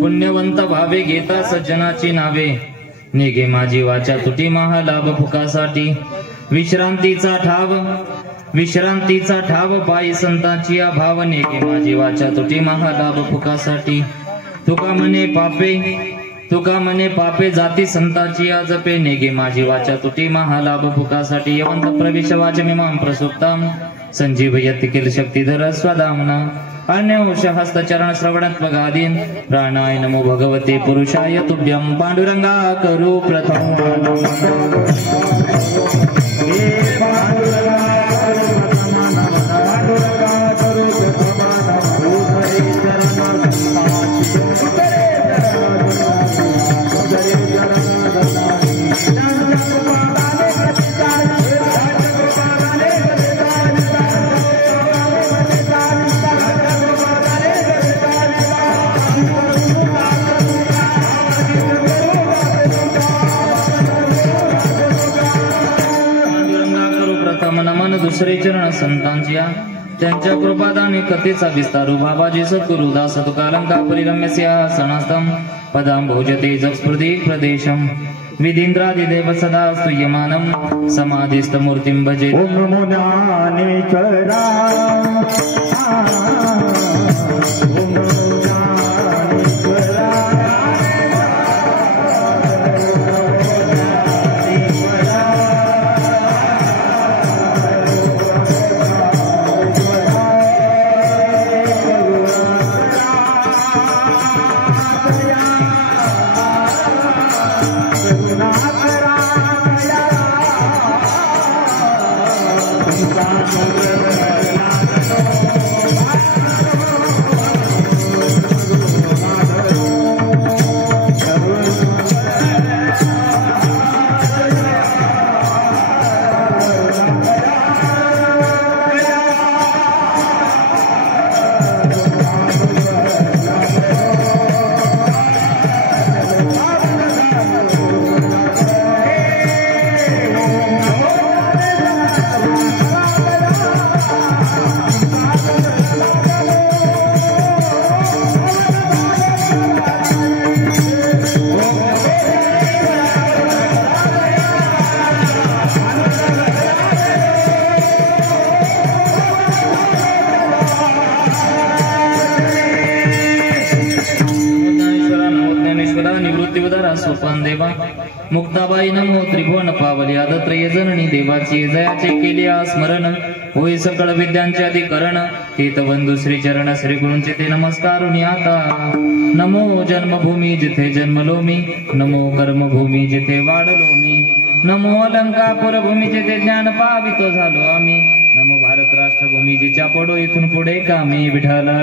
पुण्यवंत भावे घेता सज्जनाची नावे, निघे माझी वाचा तुटी महालाभ फुकासाठी, विश्रांतीचा ठाव पायी संतांची भाव, निघे माझी वाचा तुटी महालाभ फुकासाठी, तुका म्हणे पापे जाती संतांची जपे, निघे माझी वाचा तुटी महालाभ फुकासाठी, यवंत प्रविश वाचमिमां प्रसुप्तां, संजीव यतिकिल शक्तिधर स्वदामना, अन्योष हस्तचरण श्रवणत्वगादीन, प्राणाय नमो भगवते पुरुषाय तुभ्यं, पांडुरंगा करू प्रथम दुसरे चरण संतांच्या, त्यांच्या कृपादाने कथेचा विस्तारू, बाबाजी सद्गुरु दास तुकालंका परिरम्यस्य सनास्तम, पदां भोजते जगस्फुर्ति प्रदेशम, विधींद्रादिदेव सदा स्तूयमानं, समाधिस्थ मूर्तिं भजे। ओम नमो ज्ञानेश्वरा, ओम नमो ज्ञानेश्वरा, मुक्ताबाई नमो त्रिभुवन पावली, आदत्रय जननी देवाची जयाचे केले स्मरण, होय सकळ विद्यांचे अधिकरण, तीतबंधू श्री चरण श्री गुरूंचे ते नमस्कारुनी आता, नमो जन्मभूमी जिथे जन्मलो मी, नमो कर्मभूमी जिथे वाढलो मी, नमो अलंकापुर भूमी जिथे ज्ञान पावितो झालो आम्ही, नमो भारत राष्ट्रभूमी जिच्या पडो इथून पुढे कामी, विठाला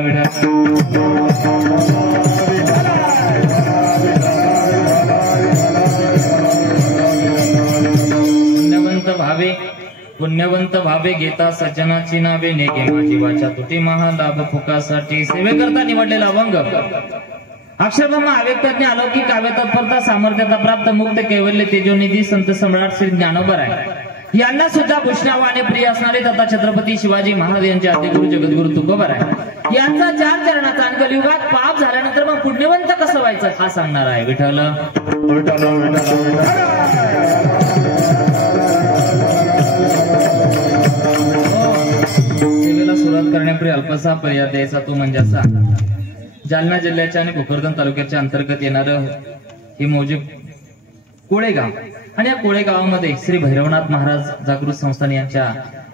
पुण्यवंत भावे घेता सज्जनाची नावे, नेगे माझी वाचा तुटी महालाभ फुकासाठी, सेवेकरता निवडलेला अभंग अक्षरब्रह्म अव्यक्तज्ञ अलौकिक काव्य तत्परता सामर्थ्यता प्राप्त मुक्त कैवल्य तेजोनिधी संत सम्राट श्री ज्ञानोबा आहे यांना सुद्धा भूषणावाने प्रिय असणारे तथा छत्रपती शिवाजी महाराज यांचे आदिगुरु जगद्गुरु तुकोबा आहे यांचा 4 चरणाचा आणि कलियुगात पाप झाल्यानंतर मग पुण्यवंत कसं व्हायचं हा सांगणार आहे। विठ्ठल सेवेला सुरुवात करण्यापूर्वी अल्पसा पर्याय द्यायचा तो म्हणजे असा, जालना जिल्ह्याच्या आणि भोकरदन तालुक्याच्या अंतर्गत येणारं हे मौजे कोळेगाव, आणि या कोळेगावामध्ये श्री भैरवनाथ महाराज जागृत संस्थान यांच्या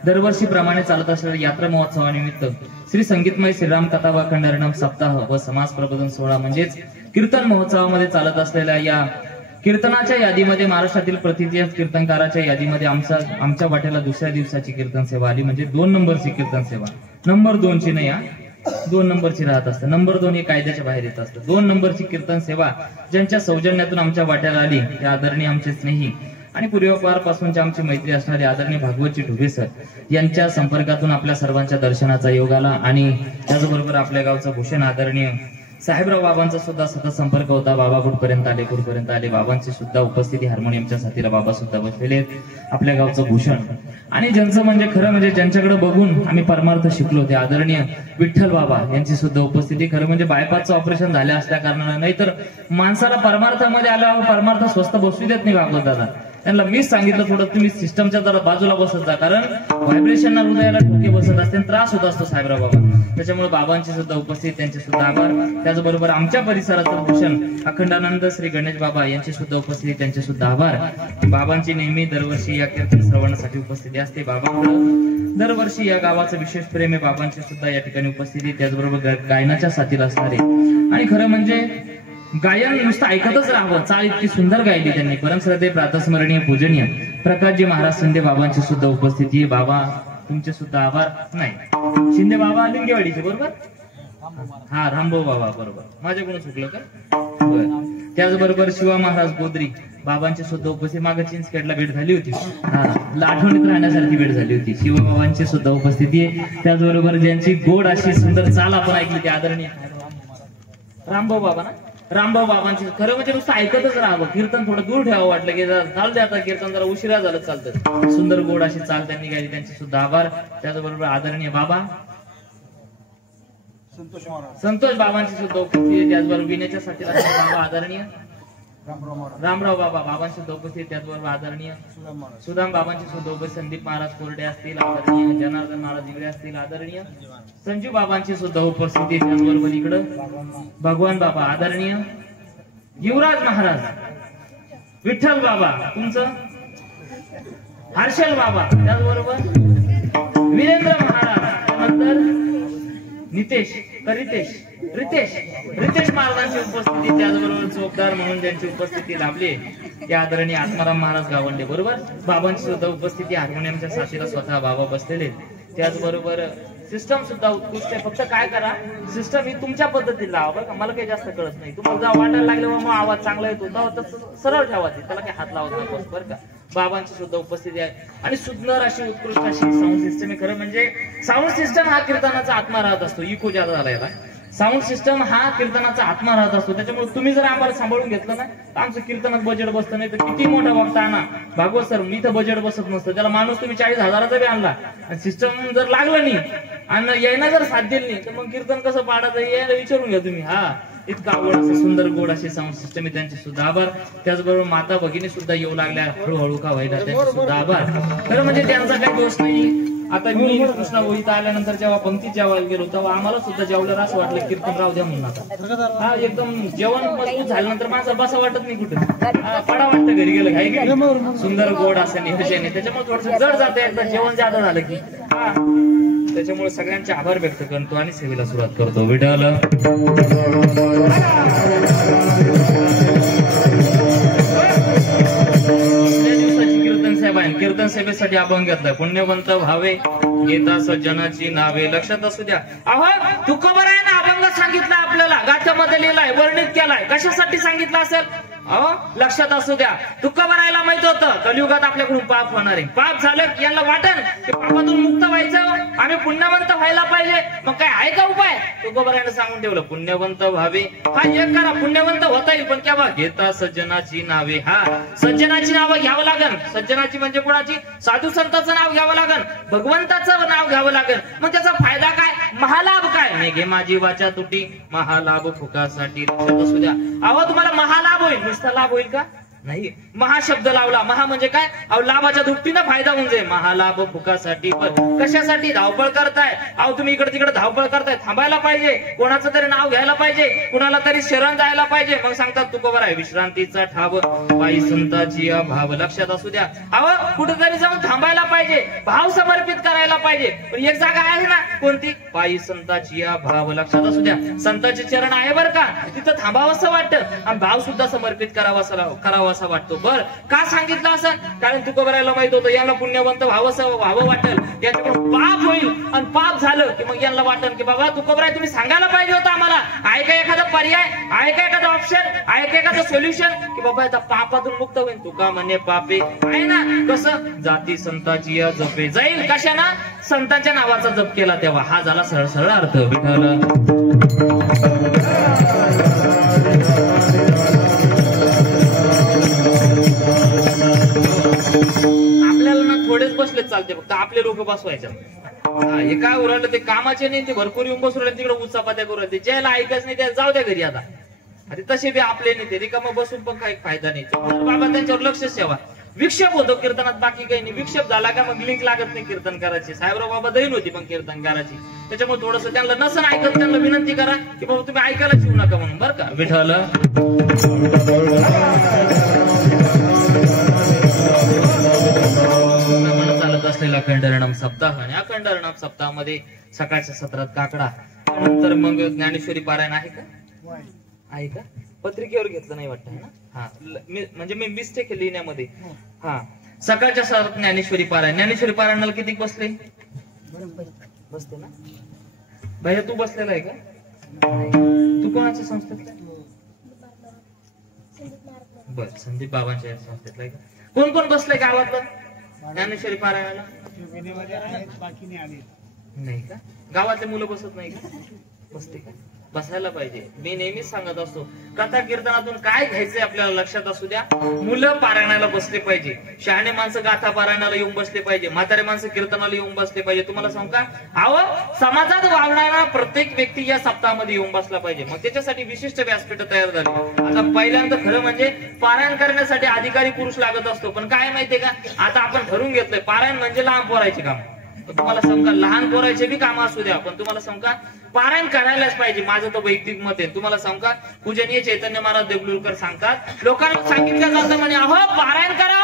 दरवर्षीप्रमाणे चालत असलेल्या यात्रा महोत्सवानिमित्त श्री संगीतमय श्रीराम कथा व खंडहरिनाम सप्ताह व समाज प्रबोधन सोहळा म्हणजेच कीर्तन महोत्सवामध्ये चालत असलेल्या या कीर्तनाच्या यादीमध्ये महाराष्ट्रातील प्रथित कीर्तनकाराच्या यादीमध्ये आमच्या वाट्याला दुसऱ्या दिवसाची कीर्तन सेवा आली, म्हणजे 2 नंबरची कीर्तन सेवा। नंबर 2ची नाही, 2 नंबरची राहत असते, नंबर 2 हे कायद्याच्या बाहेर येत असतं। 2 नंबरची कीर्तन सेवा ज्यांच्या सौजन्यातून आमच्या वाट्याला आली त्या आदरणीय आमचे स्नेही आणि पूर्वापारपासूनची आमची मैत्री असणारे आदरणीय भागवतजी ढुबे सर यांच्या संपर्कातून आपल्या सर्वांच्या दर्शनाचा योग आला, आणि त्याचबरोबर आपल्या गावचं भूषण आदरणीय साहेबराव बाबांचा सुद्धा सतत संपर्क होता. बाबा कुठपर्यंत आले. बाबांची सुद्धा उपस्थिती हार्मोनियमच्या साथीला बाबा सुद्धा बसलेले आहेत. आपल्या गावचं भूषण आणि ज्यांचं म्हणजे खरं म्हणजे ज्यांच्याकडे बघून आम्ही परमार्थ शिकलो ते आदरणीय विठ्ठल बाबा यांची सुद्धा उपस्थिती. खरं म्हणजे बायपासचं ऑपरेशन झालं असल्या कारणाने, नाहीतर माणसाला परमार्थामध्ये आल्यावर परमार्थ स्वस्त बसू देत नाही बाबा दादा. त्यांना मीच सांगितलं थोडं तुम्ही सिस्टमच्या जरा बाजूला बसत जा, कारण व्हायब्रेशन हृदयाला ठोके बसत असते, त्रास होत असतो साहेबराव बाबा. त्याच्यामुळे बाबांची सुद्धा उपस्थिती, त्यांचे सुद्धा आभार. त्याचबरोबर आमच्या परिसराचं भूषण अखंडानंद श्री गणेश बाबा यांची सुद्धा उपस्थिती, त्यांचे सुद्धा आभार. बाबांची नेहमी दरवर्षी या कीर्तन श्रवणासाठी उपस्थिती असते. बाबांकडे दरवर्षी या गावाचं विशेष प्रेम आहे. बाबांची सुद्धा या ठिकाणी उपस्थिती, त्याचबरोबर गायनाच्या साथीला असणारे. आणि खरं म्हणजे गायन नुसतं ऐकतच राहावं, चाल इतकी सुंदर गायली त्यांनी. परमश्रद्धेय प्रातस्मरणीय पूजनीय प्रकाशजी महाराज शिंदे बाबांची सुद्धा उपस्थिती. बाबा तुमचे सुद्धा आभार. नाही शिंदे बाबा लिंगेवाडीचे बरोबर, हा रामभाऊ बाबा बरोबर, माझ्याकडून चुकलं का? त्याचबरोबर शिवा महाराज गोदरी बाबांची सुद्धा उपस्थिती. मागे चिंचखेडला भेट झाली होती, आठवणीत राहण्यासारखी भेट झाली होती. शिवा बाबांची सुद्धा उपस्थिती आहे. त्याचबरोबर ज्यांची गोड अशी सुंदर चाल आपण ऐकली ते आदरणीय रामभाऊ बाबा ना, रामभाऊ बाबांची. खरं म्हणजे नुसतं ऐकतच राहावं, कीर्तन थोडं दूर ठेवावं वाटलं की चालते आता कीर्तन जरा उशिरा झालं चालतं. सुंदर गोड अशी चाल त्यांनी गायली, त्यांचे सुद्धा आभार. त्याचबरोबर आदरणीय बाबा संतोष बाबांची सुद्धा उपस्थिती. त्याचबरोबर विनेच्या साथीला बाबा आदरणीय रामराव बाबा बाबांची सुद्धा उपस्थिती. त्याचबरोबर आदरणीय सुदाम बाबांची सुद्धा उपस्थिती. संदीप महाराज कोरडे असतील, आदरणीय जनार्दन महाराज इकडे असतील, आदरणीय संजू बाबांची सुद्धा उपस्थिती. त्याचबरोबर इकडं भगवान बाबा, आदरणीय युवराज महाराज, विठ्ठल बाबा तुमचं, हर्षल बाबा, त्याचबरोबर वीरेंद्र महाराज, नंतर नितेश रितेश महाराजांची उपस्थिती. त्याचबरोबर चौकदार म्हणून ज्यांची उपस्थिती लाभली ते आदरणीय आत्माराम महाराज गावंडे बरोबर. बाबांची सुद्धा उपस्थिती, हार्मोनियमच्या साथीला स्वतः बाबा बसलेले. त्याचबरोबर सिस्टम सुद्धा उत्कृष्ट आहे. फक्त काय करा, सिस्टम ही तुमच्या पद्धतीने लावा बरं का. मला काही जास्त कळत नाही. तुम्हाला जेव्हा वाटायला लागलं मग आवाज चांगला येतो तेव्हा सरळ ठेवायचे, त्याला काही हात लावत नाही बरं का. बाबांची सुद्धा उपस्थिती आहे आणि सुंदर अशी उत्कृष्ट अशी साऊंड सिस्टम आहे. खरं म्हणजे साऊंड सिस्टम हा कीर्तनाचा आत्मा राहत असतो. इको जादा झालाय साऊंड सिस्टम हा कीर्तनाचा आत्मा राहत असतो. त्याच्यामुळे तुम्ही जर आम्हाला सांभाळून घेतलं ना तर आमचं कीर्तनात बजेट बसतं. नाही तर किती मोठा वक्ता आणा भागवत सर, इथं बजेट बसत नसतं. त्याला माणूस तुम्ही 40,000चा बी आणला आणि सिस्टम जर लागलं नाही आणि यायला जर साथ दिली नाही तर मग कीर्तन कसं पाडायचं यायला विचारून घ्या तुम्ही. हा इतका आवड असं सुंदर गोड असे साऊंड सिस्टम आहे, त्यांचे सुद्धा आभार. त्याचबरोबर माता भगिनी सुद्धा येऊ लागल्या हळूहळू का व्हायला, त्यांचे सुद्धा आभार. खरं म्हणजे त्यांचा काही दोष नाही. आता मी कृष्णा इथं आल्यानंतर जेव्हा पंक्तीत जेवायला गेलो तेव्हा आम्हाला सुद्धा जेवलं असं वाटलं कीर्तन राहू द्या म्हणून. आता हा एकदम जेवण मजबूत झाल्यानंतर माझं बसा वाटत नाही कुठं, पडा वाटतं घरी गेलं काय. सुंदर गोड असं नियोजन आहे, त्याच्यामुळे थोडस जड जाते एकदा जेवण जादा झालं की. त्याच्यामुळे सगळ्यांचे आभार व्यक्त करतो आणि सेवेला सुरुवात करतो. विठ्ठल कीर्तन सेवेसाठी आपण घेतलाय. पुण्यवंत व्हावे घेता सज्जनाची नावे. लक्षात असू द्या. अहो तुकोबर आहे ना, अभंग सांगितला आपल्याला, गाथ्यामध्ये लिहिलाय, वर्णित केलाय. कशासाठी सांगितलं असेल? अहो लक्षात असू द्या. तुकोबरायला माहित होतं कलियुगात आपल्याकडून पाप होणार आहे. पाप झालं की यांना वाटण की पापातून मुक्त व्हायचं, आम्ही पुण्यवंत व्हायला पाहिजे. मग काय आहे का उपाय? तुकोबरायला सांगून ठेवलं पुण्यवंत व्हावे. हा एक करा, पुण्यवंत होता येईल, पण केव्हा? घेता सज्जनाची नावे. हा सज्जनाची नावं घ्यावं लागल. सज्जनाची म्हणजे कोणाची? साधू संतांचं नाव घ्यावं लागल, भगवंताचं नाव घ्यावं लागल. मग त्याचा फायदा काय? महालाभ काय? मेघे माझी वाचा तुटी, महालाभ फुकासाठी. लक्षात असू द्या. अहो तुम्हाला महालाभ होईल, नुसता लाभ होईल का? नाही. महाशब्द लावला. महा म्हणजे काय? अहो लाभाच्या दुपटीनं फायदा होऊन जाईल. महालाभ फुकासाठी. पण कशासाठी? धावपळ करताय. अहो तुम्ही इकडे तिकडे धावपळ करताय, थांबायला पाहिजे, कोणाचं तरी नाव घ्यायला पाहिजे, कुणाला तरी शरण जायला पाहिजे. मग सांगतात तुकोबर आहे विश्रांतीचा ठाव, पायी संताची भाव. लक्षात असू द्या. अहो कुठेतरी जाऊन थांबायला पाहिजे, भाव समर्पित करायला पाहिजे. पण एक जागा आहे ना, कोणती? पायी संताची भाव. लक्षात असू द्या. संताचे चरण आहे बरं का, तिथं थांबावंसं वाटतं आणि भाव सुद्धा समर्पित करावा असा वाटतो. बर का सांगितलं असं? कारण तुकोबरायला माहित होतं यांना पुण्यवंत व्हावं वाटेल, याच्याकडून पाप होईल आणि पाप झालं की मग यांना वाटेल की बाबा तुकोबराय तुम्ही सांगायला पाहिजे होतं आम्हाला. आहे का एखादा पर्याय? आहे का एखादा ऑप्शन? आहे का एखादं सोल्युशन की बाबा आता पापातून मुक्त होईल? तुका म्हणे पापे आहे ना. कसं? जाती संताची जपे जाईल. कशाना? संतांच्या नावाचा जप केला तेव्हा. हा झाला सरळ सरळ अर्थ. विठ्ठल चालते, फक्त आपले लोक बसवायचे. हे काय उरलं ते कामाचे नाही, ते भरपूर येऊन बसू राहिले तिकडे उत्सापात्या करू राहिले, ज्याला ऐकच नाही त्या जाऊ द्या घरी. आता अरे तसे बी आपले नाही, ते रिकामा बसून पण काही फायदा नाही. बाबा त्यांच्यावर लक्षच ठेवा. विक्षेप होतो कीर्तनात, बाकी काही नाही. विक्षेप झाला का मग लिंक लागत नाही कीर्तन करायची. साहेबराव बाबा दैन होती पण कीर्तन करायची, त्याच्यामुळे थोडस त्यांना नसन ऐकत त्यांना विनंती करा की बाबा तुम्ही ऐकायला शिवू नका म्हणून, बरं का. विठ्ठल चालत असलेला अखंडरणाम सप्ताह, आणि अखंडरणाम सप्ताहामध्ये सकाळच्या सत्रात काकडा, नंतर मग ज्ञानेश्वरी पारायण आहे का? आहे का? पत्रिकेवर घेतलं नाही वाटतं ना? हा, म्हणजे मी मिस्टेक लिहिण्यामध्ये. हा, सकाळच्या सत्रात ज्ञानेश्वरी पारायण. ज्ञानेश्वरी पारायणाला किती बसले? बसते ना भैया? तू बसलेला आहे का? तू कोणाच्या संस्थेतला? बर, संदीप बाबांच्या संस्थेतला आहे का? कोण कोण बसले गावातलं ज्ञानेश्वरी पारायणाला? नाही का? गावातले मुलं बसत नाही का? बसते का? बसायला पाहिजे. मी नेहमीच सांगत असतो, कथा कीर्तनातून काय घ्यायचंय आपल्याला लक्षात असू द्या. मुलं पारायणाला बसले पाहिजे, शहाणे माणसं गाथा पारायणाला येऊन बसले पाहिजे, म्हातारे माणसं कीर्तनाला येऊन बसले पाहिजे. तुम्हाला सांगू का, अहो समाजात वावणारा प्रत्येक व्यक्ती या सप्ताहामध्ये येऊन बसला पाहिजे. मग त्याच्यासाठी विशिष्ट व्यासपीठ तयार झाली. आता पहिल्यांदा खरं म्हणजे पारायण करण्यासाठी अधिकारी पुरुष लागत असतो, पण काय माहितीये का, आता आपण ठरवून घेतलंय पारायण म्हणजे लहान पोरायचे काम. तुम्हाला सांगू का, लहान पोरायचे बी काम असू द्या, पण तुम्हाला सांगू का पारायण करायलाच पाहिजे. माझं तर वैयक्तिक मत आहे. तुम्हाला सांगू का, पूजनीय चैतन्य महाराज देगलूरकर सांगतात, लोकांना सांगितलं जातं म्हणे अहो पारायण करा.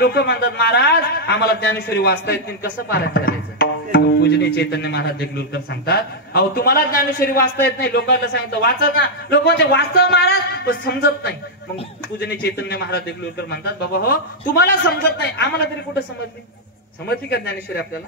लोक म्हणतात महाराज आम्हाला ज्ञानेश्वरी वाचता येत नाही, कसं पारायण करायचं? पूजनीय चैतन्य महाराज देगलूरकर सांगतात, अहो तुम्हाला ज्ञानेश्वरी वाचता येत नाही, लोकांना सांगितलं वाचत ना, लोक म्हणते वाचतं महाराज पण समजत नाही. मग पूजनीय चैतन्य महाराज देगलूरकर म्हणतात, बाबा हो तुम्हाला समजत नाही, आम्हाला तरी कुठं समजली? समजली का ज्ञानेश्वरी? आपल्याला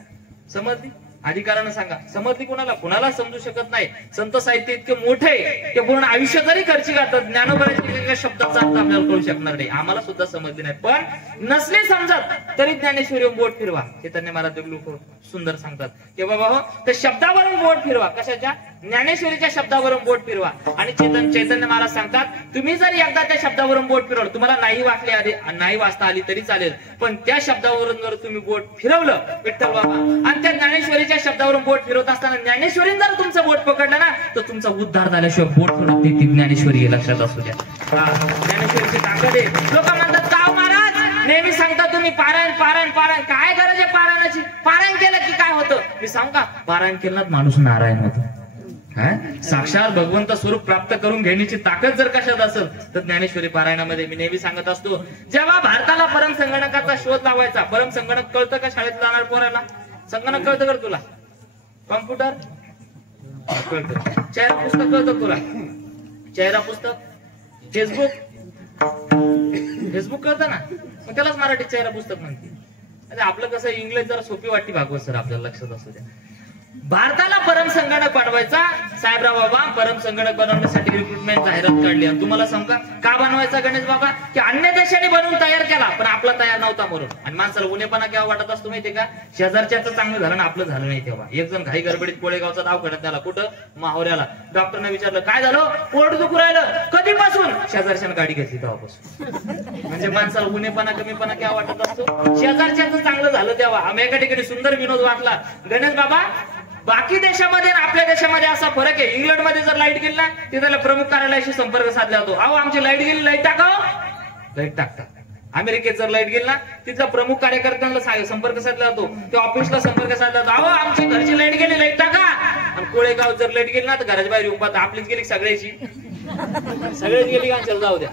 समजली? अधिकारानं सांगा, समजली कोणाला? कुणाला समजू शकत नाही. संत साहित्य इतके मोठे ते पूर्ण आयुष्य जरी खर्ची घालतात, ज्ञानोबाच्या शब्दाचा अर्थ आपल्याला कळू शकणार नाही. आम्हाला सुद्धा समजली नाही, पण नसले समजत तरी ज्ञानेश्वरी बोट फिरवा. चैतन्य महाराज देगलूरकर सुंदर सांगतात की बाबा हो त्या शब्दावरून बोट फिरवा. कशाच्या? ज्ञानेश्वरीच्या शब्दावरून बोट फिरवा. आणि चैतन्य महाराज सांगतात, तुम्ही जर एकदा त्या शब्दावरून बोट फिरवलं, तुम्हाला नाही वाचली आली, नाही वाचता आली तरी चालेल, पण त्या शब्दावरून जर तुम्ही बोट फिरवलं विठ्ठल बाबा, आणि त्या ज्ञानेश्वरीच्या शब्दावरून बोट फिरवत असताना ज्ञानेश्वरीने जर तुमचं बोट पकडलं ना, तर तुमचा उद्धार झाल्याशिवाय बोट फिरवत नाही. ती ज्ञानेश्वरी हे लक्षात असू द्या. ज्ञानेश्वरीची ताकद आहे. लोक म्हणतात का महाराज नेहमी सांगता तुम्ही पारायण पारायण पारायण, काय गरज आहे पारायणाची? पारायण केलं की काय होतं? मी सांगू का, पारायण केलं माणूस नारायण होतो. साक्षात भगवंत स्वरूप प्राप्त करून घेण्याची ताकद जर कशात असेल तर ज्ञानेश्वरी पारायणामध्ये. मी नेहमी सांगत असतो, जेव्हा भारताला परम संगणकाचा शोध लावायचा, परम संगणक कळतं का शाळेत जाणार पोराला? संगणक कळतं का तुला? कॉम्प्युटर कळतं? चेहरा पुस्तक कळतं तुला? चेहरा पुस्तक? फेसबुक कळतं ना? मग त्यालाच मराठी चेहरा पुस्तक म्हणते. अरे आपलं कसं इंग्लिश जरा सोपी वाटते भागवत सर, आपल्याला लक्षात असू द्या. भारताला परम संगणक पाठवायचा, साहेबराव बाबा परम संगणक बनवण्यासाठी रिक्रुटमेंट जाहिरात काढली. आणि तुम्हाला सांगू का बनवायचा गणेश बाबा, की अन्य देशाने बनवून तयार केला पण आपला तयार नव्हता म्हणून. आणि माणसाला उन्हेपणा केव्हा वाटत असतो माहितीये का? शेजारच्याच चांगलं झालं ना आपलं झालं नाही तेव्हा. एक जण घाई गडबडीत कोळेगावचा दवाखान्यात त्याला, कुठं माहोऱ्याला, डॉक्टरने विचारलं काय झालं? पोट दुखू राहिलं. कधीपासून? शेजारच्यानं गाडी घेतली तेव्हापासून. म्हणजे माणसाला उन्हेपणा कमीपणा केव्हा वाटत असतो? शेजारच्याच चांगलं झालं तेव्हा. आम्ही एका ठिकाणी सुंदर विनोद वाटला, गणेश बाबा बाकी देशामध्ये आणि आपल्या देशामध्ये असा फरक आहे. इंग्लंडमध्ये जर लाईट गेली ना, ते त्याला प्रमुख कार्यालयाशी संपर्क साधला जातो. अहो आमची लाईट गेली, लाईट टाका, लाईट टाकतात. अमेरिकेत जर लाईट गेली ना, तिथला प्रमुख कार्यकर्त्यांना संपर्क साधला जातो, त्या ऑफिसला संपर्क साधला जातो. अहो आमची घरची लाईट गेली, लाईट टाका. आणि कोळेगाव जर लाईट गेली ना, तर घराच्या बाहेर येऊन पाहता आपलीच गेली सगळ्याची, सगळेच गेली का? जाऊ द्या.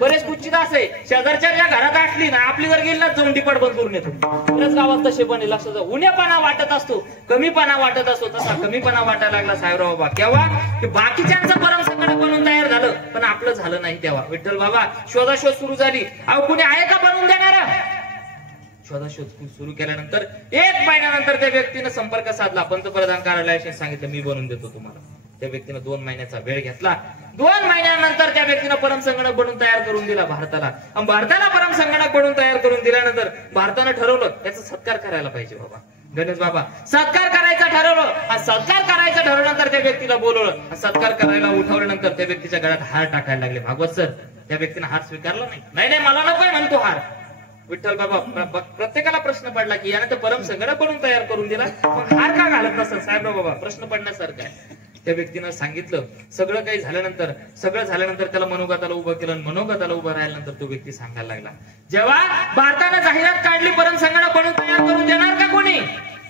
बरेच कुचित असे शेजारच्या ज्या घरात असली ना, आपली जर गेली ना जाऊन डिपार्ट बंद करून येतो. बऱ्याच गावात तसे पण लक्षात. उन्हेपणा वाटत असतो, कमीपणा वाटत असतो. तसा कमीपणा वाटायला लागला साहेबराव बाबा केव्हा? की बाकीच्यांचं परम संगणक बनवून तयार झालं पण आपलं झालं नाही तेव्हा. विठ्ठल बाबा शोधाशोध सुरू झाली. अहो कुणी आहे का बनवून देणार? शोधाशोध सुरू केल्यानंतर 1 महिन्यानंतर त्या व्यक्तीने संपर्क साधला, पंतप्रधान कार्यालयाशी सांगितलं मी बनवून देतो तुम्हाला. त्या व्यक्तीने 2 महिन्याचा वेळ घेतला. 2 महिन्यानंतर त्या व्यक्तीनं परम संगणक बनवून तयार करून दिला भारताला. आणि भारताला परम संगणक बनवून तयार करून दिल्यानंतर भारतानं ठरवलं त्याचा सत्कार करायला पाहिजे बाबा. गणेश बाबा सत्कार करायचं ठरवलं. आणि सत्कार करायचं ठरवल्यानंतर त्या व्यक्तीला बोलवलं. सत्कार करायला उठवल्यानंतर त्या व्यक्तीच्या गळ्यात हार टाकायला लागले. भागवत सर त्या व्यक्तीने हार स्वीकारला नाही. नाही मला नकोय म्हणतो हार. विठ्ठल बाबा प्रत्येकाला प्रश्न पडला की याने तर परम संगणक बनून तयार करून दिला, मग हार का घालत नसेल साहेबराव बाबा? प्रश्न पडण्यासारखं आहे. त्या व्यक्तीनं सांगितलं. सगळं काही झाल्यानंतर त्याला मनोगताला उभं केलं. मनोगताला उभं राहिल्यानंतर तो व्यक्ती सांगायला लागला, जेव्हा भारतानं जाहिरात काढली परम संगणक बनून तयार करून देणार का कोणी?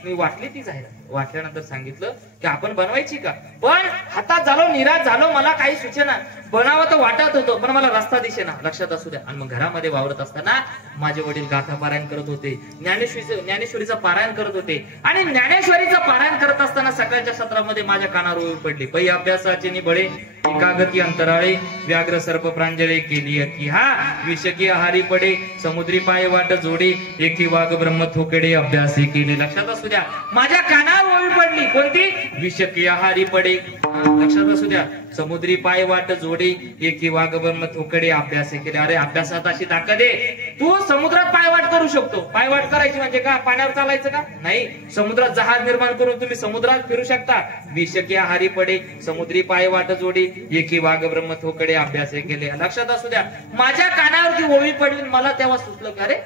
मी वाटली ती जाहिरात. वाटल्यानंतर सांगितलं की आपण बनवायची का? पण हातात झालो, निराश झालो, मला काही सुचेना. बनावं तर वाटत होतं पण मला रस्ता दिसेना. लक्षात असू द्या. आणि मग घरामध्ये वावरत असताना माझे वडील गाथा पारायण करत होते, ज्ञानेश्वरीचं पारायण करत होते. आणि ज्ञानेश्वरीचं पारायण करत असताना सकाळच्या सत्रामध्ये माझ्या कानावर ओळी पडली, पै अभ्यासाचे निबळे एकागती अंतराळे व्याघ्र सर्प प्रांजळे केली की हा विषकी आहारी पडे समुद्री पाय वाट जोडे एकी वाघ ब्रह्म थोकडे अभ्यास केले. लक्षात असू द्या. माझ्या कानावर ओळी पडली कोणती? विषकी आहारी पडे. लक्षात असू द्या. समुद्री पाय वाट जोडे एकी वाघ ब्रह्म थोकडे अभ्यास केले. अरे अभ्यासात अशी ताकद आहे, तू समुद्रात पायवाट करू शकतो. पायवाट करायची म्हणजे का? पाण्यावर चालायचं का? नाही. समुद्रात जहाज निर्माण करून तुम्ही समुद्रात फिरू शकता. विषकी आहारी पडे समुद्री पाय वाट जोडे एकी वाघ ब्रह्म थोकडे अभ्यास केले. लक्षात असू द्या. माझ्या कानावरती ओळी पडली. मला तेव्हा सुचलं की अरे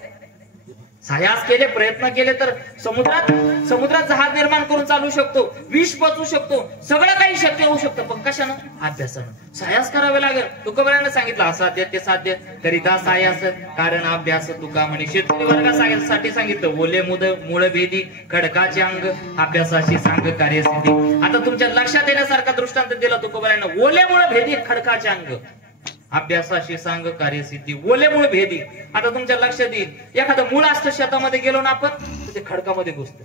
साहस केले, प्रयत्न केले तर समुद्रात जहाज निर्माण करून चालू शकतो, विष पचवू शकतो, सगळं काही शक्य होऊ शकतं. पण कशानं? अभ्यासानं. साहस करावे लागेल. तुकोबरायानं सांगितलं असाध्य ते साध्य करिता साहस कारण अभ्यास तुका म्हणे. शेतकरी वर्गासाठी सांगितलं ओले मूळ भेदी खडकाचे अंग अभ्यासाशी सांग कार्यसिद्धी. आता तुमच्या लक्षात येण्यासारखा दृष्टांत दिला तुकोबरायानं. ओले मूळ भेदी खडकाचे अंग अभ्यासाशी सांग कार्यसिद्धी. ओले मूळ भेदी. आता तुमच्या लक्षात येईल एखादं मूळ असतं शेतामध्ये गेलो ना आपण ते खडकामध्ये घुसतं.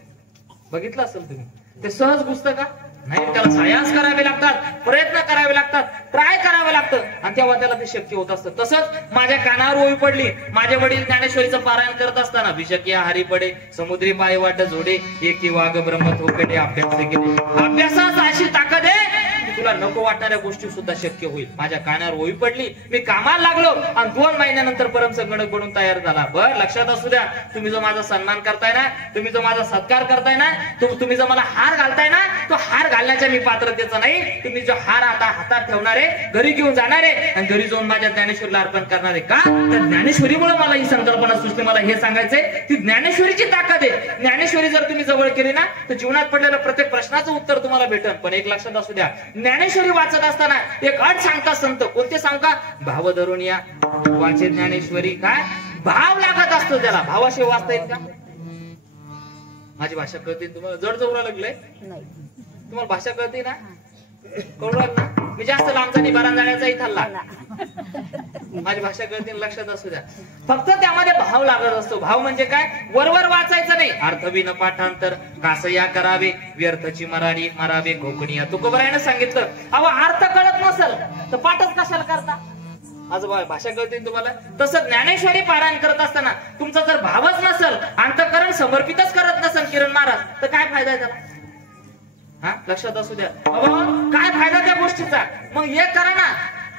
बघितलं असेल तुम्ही. ते सहज घुसतं का? नाही. त्याला साहस करावे लागतात, प्रयत्न करावे लागतात, ट्राय करावं लागतं आणि तेव्हा त्याला ते शक्य होत असतं. तसंच माझ्या कानावर ओळी पडली. माझे वडील ज्ञानेश्वरीचं पारायण करत असताना विषकी आहारी पडे समुद्री पाय वाट जोडे एकी वाघ ब्रह्म थोकडे अभ्यास केले. अभ्यासात अशी ताकद आहे तुला नको वाटणाऱ्या गोष्टी सुद्धा शक्य होईल. माझ्या कानावर ओळी पडली, मी कामाला लागलो आणि 2 महिन्यानंतर परम संगणक बनून तयार झाला. बरं लक्षात असू द्या. तुम्ही जो माझा सन्मान करताय ना, तुम्ही जो माझा सत्कार करताय ना, तुम्ही जो मला हार घालताय ना, तो हार घालण्याच्या मी पात्रतेचा नाही. तुम्ही जो हार आता हातात ठेवणार आहे, घरी घेऊन जाणार आहे आणि घरी जाऊन माझ्या ज्ञानेश्वरीला अर्पण करणार आहे. का? तर ज्ञानेश्वरीमुळे मला ही संकल्पना सुचली. मला हे सांगायचंय ती ज्ञानेश्वरीची ताकद आहे. ज्ञानेश्वरी जर तुम्ही जवळ केली ना तर जीवनात पडलेल्या प्रत्येक प्रश्नाचं उत्तर तुम्हाला भेटेल. पण एक लक्षात असू द्या. ज्ञानेश्वरी वाचत असताना एक अट सांगता संत. कोणते सांग का? भाव धरून या वाचे ज्ञानेश्वरी. काय भाव लागत असतो त्याला? भावाशिवाय वाचता येईल का? माझी भाषा कळते तुम्हाला? जड जवळ लागलंय तुम्हाला? भाषा कळते ना? कळू लागला? मी जास्त लांबचा निबारण जाण्याचाही थाल्ला. माझी भाषा कळते. लक्षात असू द्या. फक्त त्यामध्ये भाव लागत असतो. भाव म्हणजे काय? वरवर वाचायचं नाही. अर्थविन पाठांतर कासया करावे व्यर्थची मरावे कोकणी. तुकोबरायानं सांगितलं अहो अर्थ कळत नसेल तर पाठच कशाला करता? आज भाषा कळते तुम्हाला? तसं ज्ञानेश्वरी पारायण करत असताना तुमचा जर भावच नसेल, अंतःकरण समर्पितच करत नसेल किरण महाराज, तर काय फायदा आहे त्याला? हा लक्षात असू द्या. काय फायदा त्या गोष्टीचा? मग हे करा ना,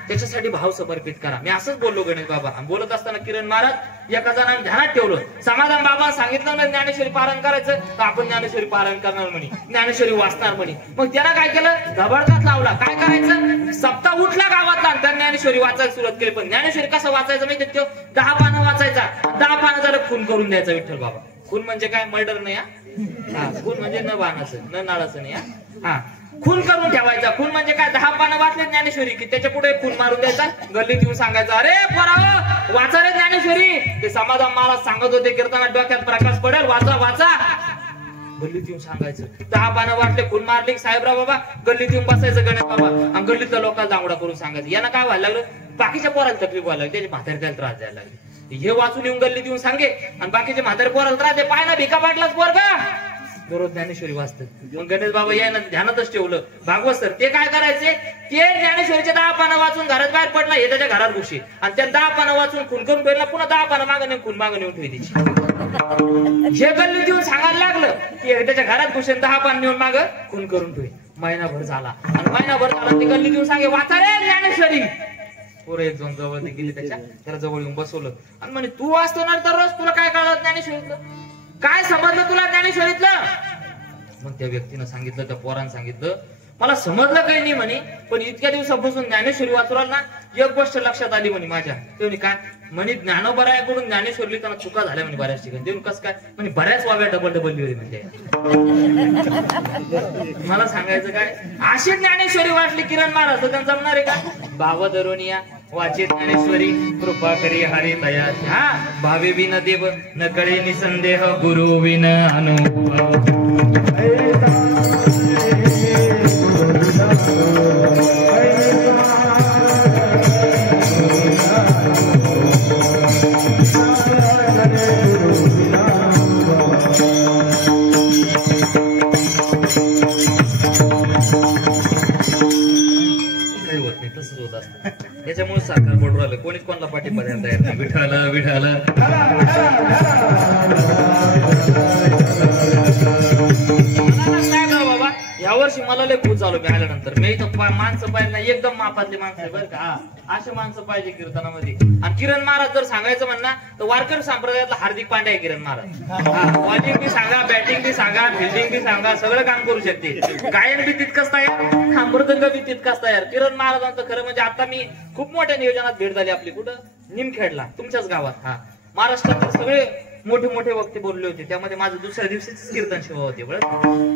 त्याच्यासाठी भाव समर्पित करा. मी असंच बोललो गणेश बाबा. बोलत असताना किरण महाराज एका जणांनी ध्यानात ठेवलं. समाधान बाबा सांगितलं ना ज्ञानेश्वरी पारायण करायचं तर आपण ज्ञानेश्वरी पारायण करणार म्हणे, ज्ञानेश्वरी वाचणार म्हणे. मग त्याला काय केलं? धबडकात लावला. काय करायचं? सप्ताह उठला गावातला तर ज्ञानेश्वरी वाचायला सुरुवात केली. पण ज्ञानेश्वरी कसं वाचायचं माहिती? 10 पानं वाचायचा. 10 पानं झालं खून करून द्यायचा विठ्ठल बाबा. खून म्हणजे काय? मर्डर नाही. हा खून म्हणजे न बाणाचं न नाळाचं नाही. हा खून करून ठेवायचा. खून म्हणजे काय? 10 पानं वाचले ज्ञानेश्वरी की त्याच्या पुढे खून मारून द्यायचा. गल्लीत येऊन सांगायचं अरे पोराव वाचा रे ज्ञानेश्वरी. ते समाधान महाराज सांगत होते कीर्तनात डोक्यात प्रकाश पडेल, वाचा वाचा. गल्लीत येऊन सांगायचं. 10 पानं वाटले, खून मारली साहेबराव बाबा. गल्लीत येऊन बसायचं गणेश बाबा आणि गल्लीतल्या लोकांना दांगडा करून सांगायचं. यांना काय व्हायला लागलं? बाकीच्या पोराला तकलीफ व्हायला लागली, त्याच्या म्हातारी त्याला त्रास द्यायला लागले. हे वाचून येऊन गल्लीत येऊन सांगे आणि बाकीचे म्हातारे पोराला त्रास दे. पाय ना भिका पाटलाच पोरगा दररोज ज्ञानेश्वरी वाचतात. मग गणेश बाबा यानं ध्यानातच ठेवलं. भागवत सर ते काय करायचे? ते ज्ञानेश्वरीचे 10 पानं वाचून घरात बाहेर पडला, हे त्याच्या घरात घुशी आणि त्या 10 पानं वाचून खून करून ठेवला. पुन्हा 10 पानं मागं नेऊन खून मागं नेऊन ठेवायची. हे गल्लीत येऊन सांगायला लागलं की त्याच्या घरात घुसून 10 पानं नेऊन मागं खून करून ठेवी. महिनाभर झाला आणि महिनाभर झाला ते गल्लीत येऊन सांगे वाचा रे ज्ञानेश्वरी. पोरं एक जण जवळ गेली त्याला जवळ येऊन बसवलं आणि म्हणे तू वाचतो ना दररोज, तुला काय कळलं ज्ञानेश्वरीतलं? काय समजलं तुला ज्ञानेश्वरीतलं? मग त्या व्यक्तीनं सांगितलं, त्या पोरानं सांगितलं मला समजलं काही नाही म्हणे, पण इतक्या दिवसापासून ज्ञानेश्वरी वाचवाल ना एक गोष्ट लक्षात आली म्हणे माझ्या. ते म्हणे काय? म्हणे ज्ञानोबरायाकडून ज्ञानेश्वर लिहिताना चुका झाल्या म्हणे बऱ्याच ठिकाणी. देऊन कसं काय म्हणे बऱ्याच वाव्या डबल डबल लिहिली म्हणजे. मला सांगायचं काय, अशी ज्ञानेश्वरी वाटली किरण महाराज तर त्यांना जमणार आहे का? भाव धरोनिया वाचे ज्ञानेश्वरी कृपा करी हरी दया. हा भावे विन देव न कळे निसंदेह गुरु विन अनुभव. त्याच्यामुळे साखर पडू राहिलं, कोणीच कोणाला पाठिंबा द्यायला तयार नाही. विठालं विठालं बाबा. यावर्षी मला लय खूप झालो मी आल्यानंतर. मी इथं माणसं पाहिजे नाही, एकदम मापातली माणसं आहे बरं का. असे माणसं पाहिजे कीर्तनामध्ये. आणि किरण महाराज जर सांगायचं म्हणणार तर वारकरी संप्रदायातला हार्दिक पांड्या आहे किरण महाराज. बॉलिंग बी सांगा, बॅटिंग बी सांगा, फिल्डिंग बी सांगा, सगळं काम करू शकते. गायन बी तितकंच तयार, मृदंग बी तितकाच तयार. किरण महाराजांचं खरं म्हणजे आता मी खूप मोठ्या नियोजनात भेट झाली आपली. कुठं? निमखेडला, तुमच्याच गावात. हा महाराष्ट्रात सगळे मोठे मोठे वक्ते बोलले होते, त्यामध्ये माझं दुसऱ्या दिवशीच कीर्तन शिवा होते बरं.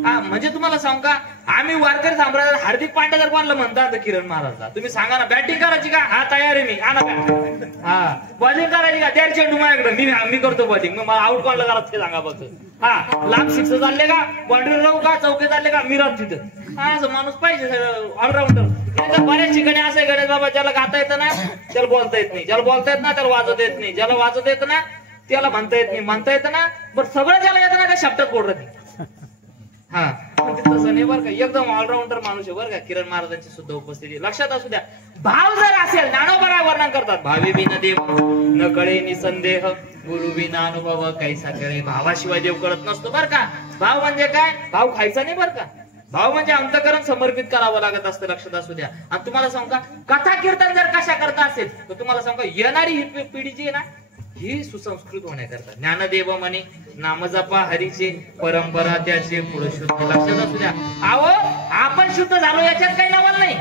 हा म्हणजे तुम्हाला सांगू का, आम्ही वारकरी संप्रदायात हार्दिक पांड्या जर कोणाला म्हणतात किरण महाराजला, तुम्ही सांगा ना बॅटिंग करायची का? हा तयार आहे मी, आणा बॅट. हा बॉलिंग करायची का? त्या चेंडू माझ्याकडे, मी करतो बॉलिंग. मग मला आउट कोणाला करायचं ते सांगा फक्त. हा लांब सिक्स चालले का, बाउंड्री राहू का, चौके चालले का, मी राहत तिथं. हा असं माणूस पाहिजे ऑलराऊंडर. बऱ्याच ठिकाणी असं गणेश बाबा ज्याला गाता येतं ना त्याला बोलता येत नाही, ज्याला बोलता येत ना त्याला वाजवता येत नाही, ज्याला वाजवता येतं ना त्याला म्हणता येत नाही, म्हणता येतं ना बरं सगळं ज्याला येतं ना त्या शब्दात बोलत नाही. हा तसं नाही बरं का, एकदम ऑलराऊंडर माणूस आहे बरं का किरण महाराजांची सुद्धा उपस्थिती. लक्षात असू द्या, भाव जर असेल, ज्ञानोबराय वर्णन करतात, भावे बिन देव न कळे निसंदेह गुरु विना अनुभव कैसा कळे. भावाशिवाय देव कळत नसतो बरं का. भाव म्हणजे काय? भाव खायचा नाही बरं का. भाव म्हणजे अंतःकरण समर्पित करावं लागत असतं. लक्षात असू द्या. आणि तुम्हाला सांगू का, कथा कीर्तन जर कशा करता असेल तर तुम्हाला सांगू का, येणारी ही पिढी जी आहे ना ही सुसंस्कृत होण्याकरता. ज्ञानदेव म्हणे नाम जपा हरीचे परंपरा त्याचे पुढे शुद्ध. लक्षात असू द्या. अहो आपण शुद्ध झालो याच्यात काही नवल नाही.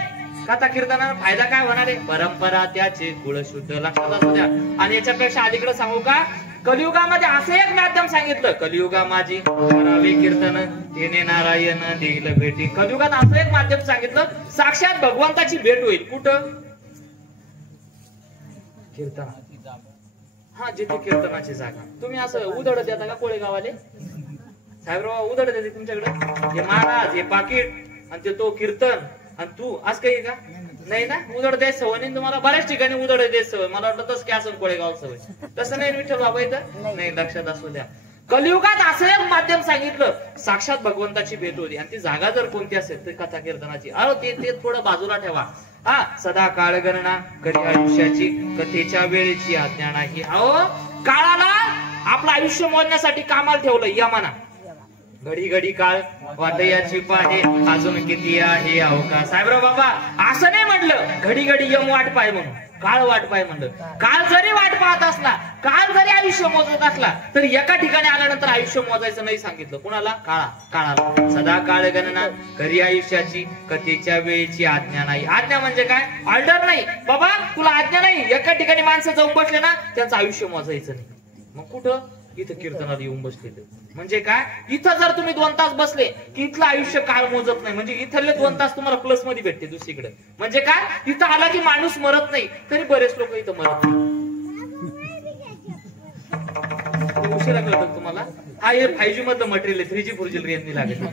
कथा कीर्तनाचा फायदा काय होणार आहे? परंपरा त्याचे कुळ शुद्ध. लक्षात असू द्या. आणि याच्यापेक्षा अलीकडे सांगू का, कलियुगामध्ये असं एक माध्यम सांगितलं, कलियुगा माझी करावे कीर्तन तेने नारायण देईल भेटी. कलियुगात असं एक माध्यम सांगितलं, साक्षात भगवंताची भेट होईल. कुठं? कीर्तन. हा जिथे कीर्तनाची जागा. तुम्ही असं उधड देता का कोळेगावाले? साहेबराव उधड देते तुमच्याकडे? हे महाराज, हे पाकिट आणि ते तो कीर्तन आणि तू आज काही का नाही ना? उधड द्यायच सवय नाही तुम्हाला. बऱ्याच ठिकाणी उधड द्यायच सवय. मला वाटलं तसं काय असं कोळेगाव सवय. तसं नाही विठ्ठल बाबा इथं नाही. लक्षात असू द्या. कलियुगात असं एक माध्यम सांगितलं, साक्षात भगवंताची भेट होती. आणि ती जागा जर कोणती असेल तर कथा कीर्तनाची. अहो ते थोडं बाजूला ठेवा. हा सदा काळ गणना कधी आयुष्याची कथेच्या वेळेची आज्ञा नाही. अहो काळाला आपलं आयुष्य मोजण्यासाठी कामाला ठेवलं यमाना. घडी घडी काळ वाटयाची पाहे अजून किती आहे अवका. साहेबराव बाबा असं नाही म्हटलं घडी घडी यम वाट पाय म्हणून, काळ वाट पाय म्हणलं. काळ जरी वाट पाहत असला, काळ जरी आयुष्य मोजत असला तरी एका ठिकाणी आल्यानंतर आयुष्य मोजायचं नाही सांगितलं. कुणाला? काळाला. सदा काळ गणना करी आयुष्याची कथेच्या वेळेची आज्ञा नाही. आज्ञा म्हणजे काय? ऑर्डर नाही बाबा, तुला आज्ञा नाही. एका ठिकाणी माणसं जाऊन बसले ना त्यांचं आयुष्य मोजायचं नाही. मग कुठं? इथं कीर्तनाला येऊन बसले. म्हणजे काय? इथं जर तुम्ही 2 तास बसले की इथलं आयुष्य काळ मोजत नाही. म्हणजे इथले 2 तास तुम्हाला प्लस मध्ये भेटते दुसरीकडे. म्हणजे काय? इथं आला की माणूस मरत नाही. तरी बरेच लोक इथं मरत नाही. उशिरा कळतात तुम्हाला. हा हे 5G मधलं मटेरियल आहे. 3G 4G रेंज लागेल.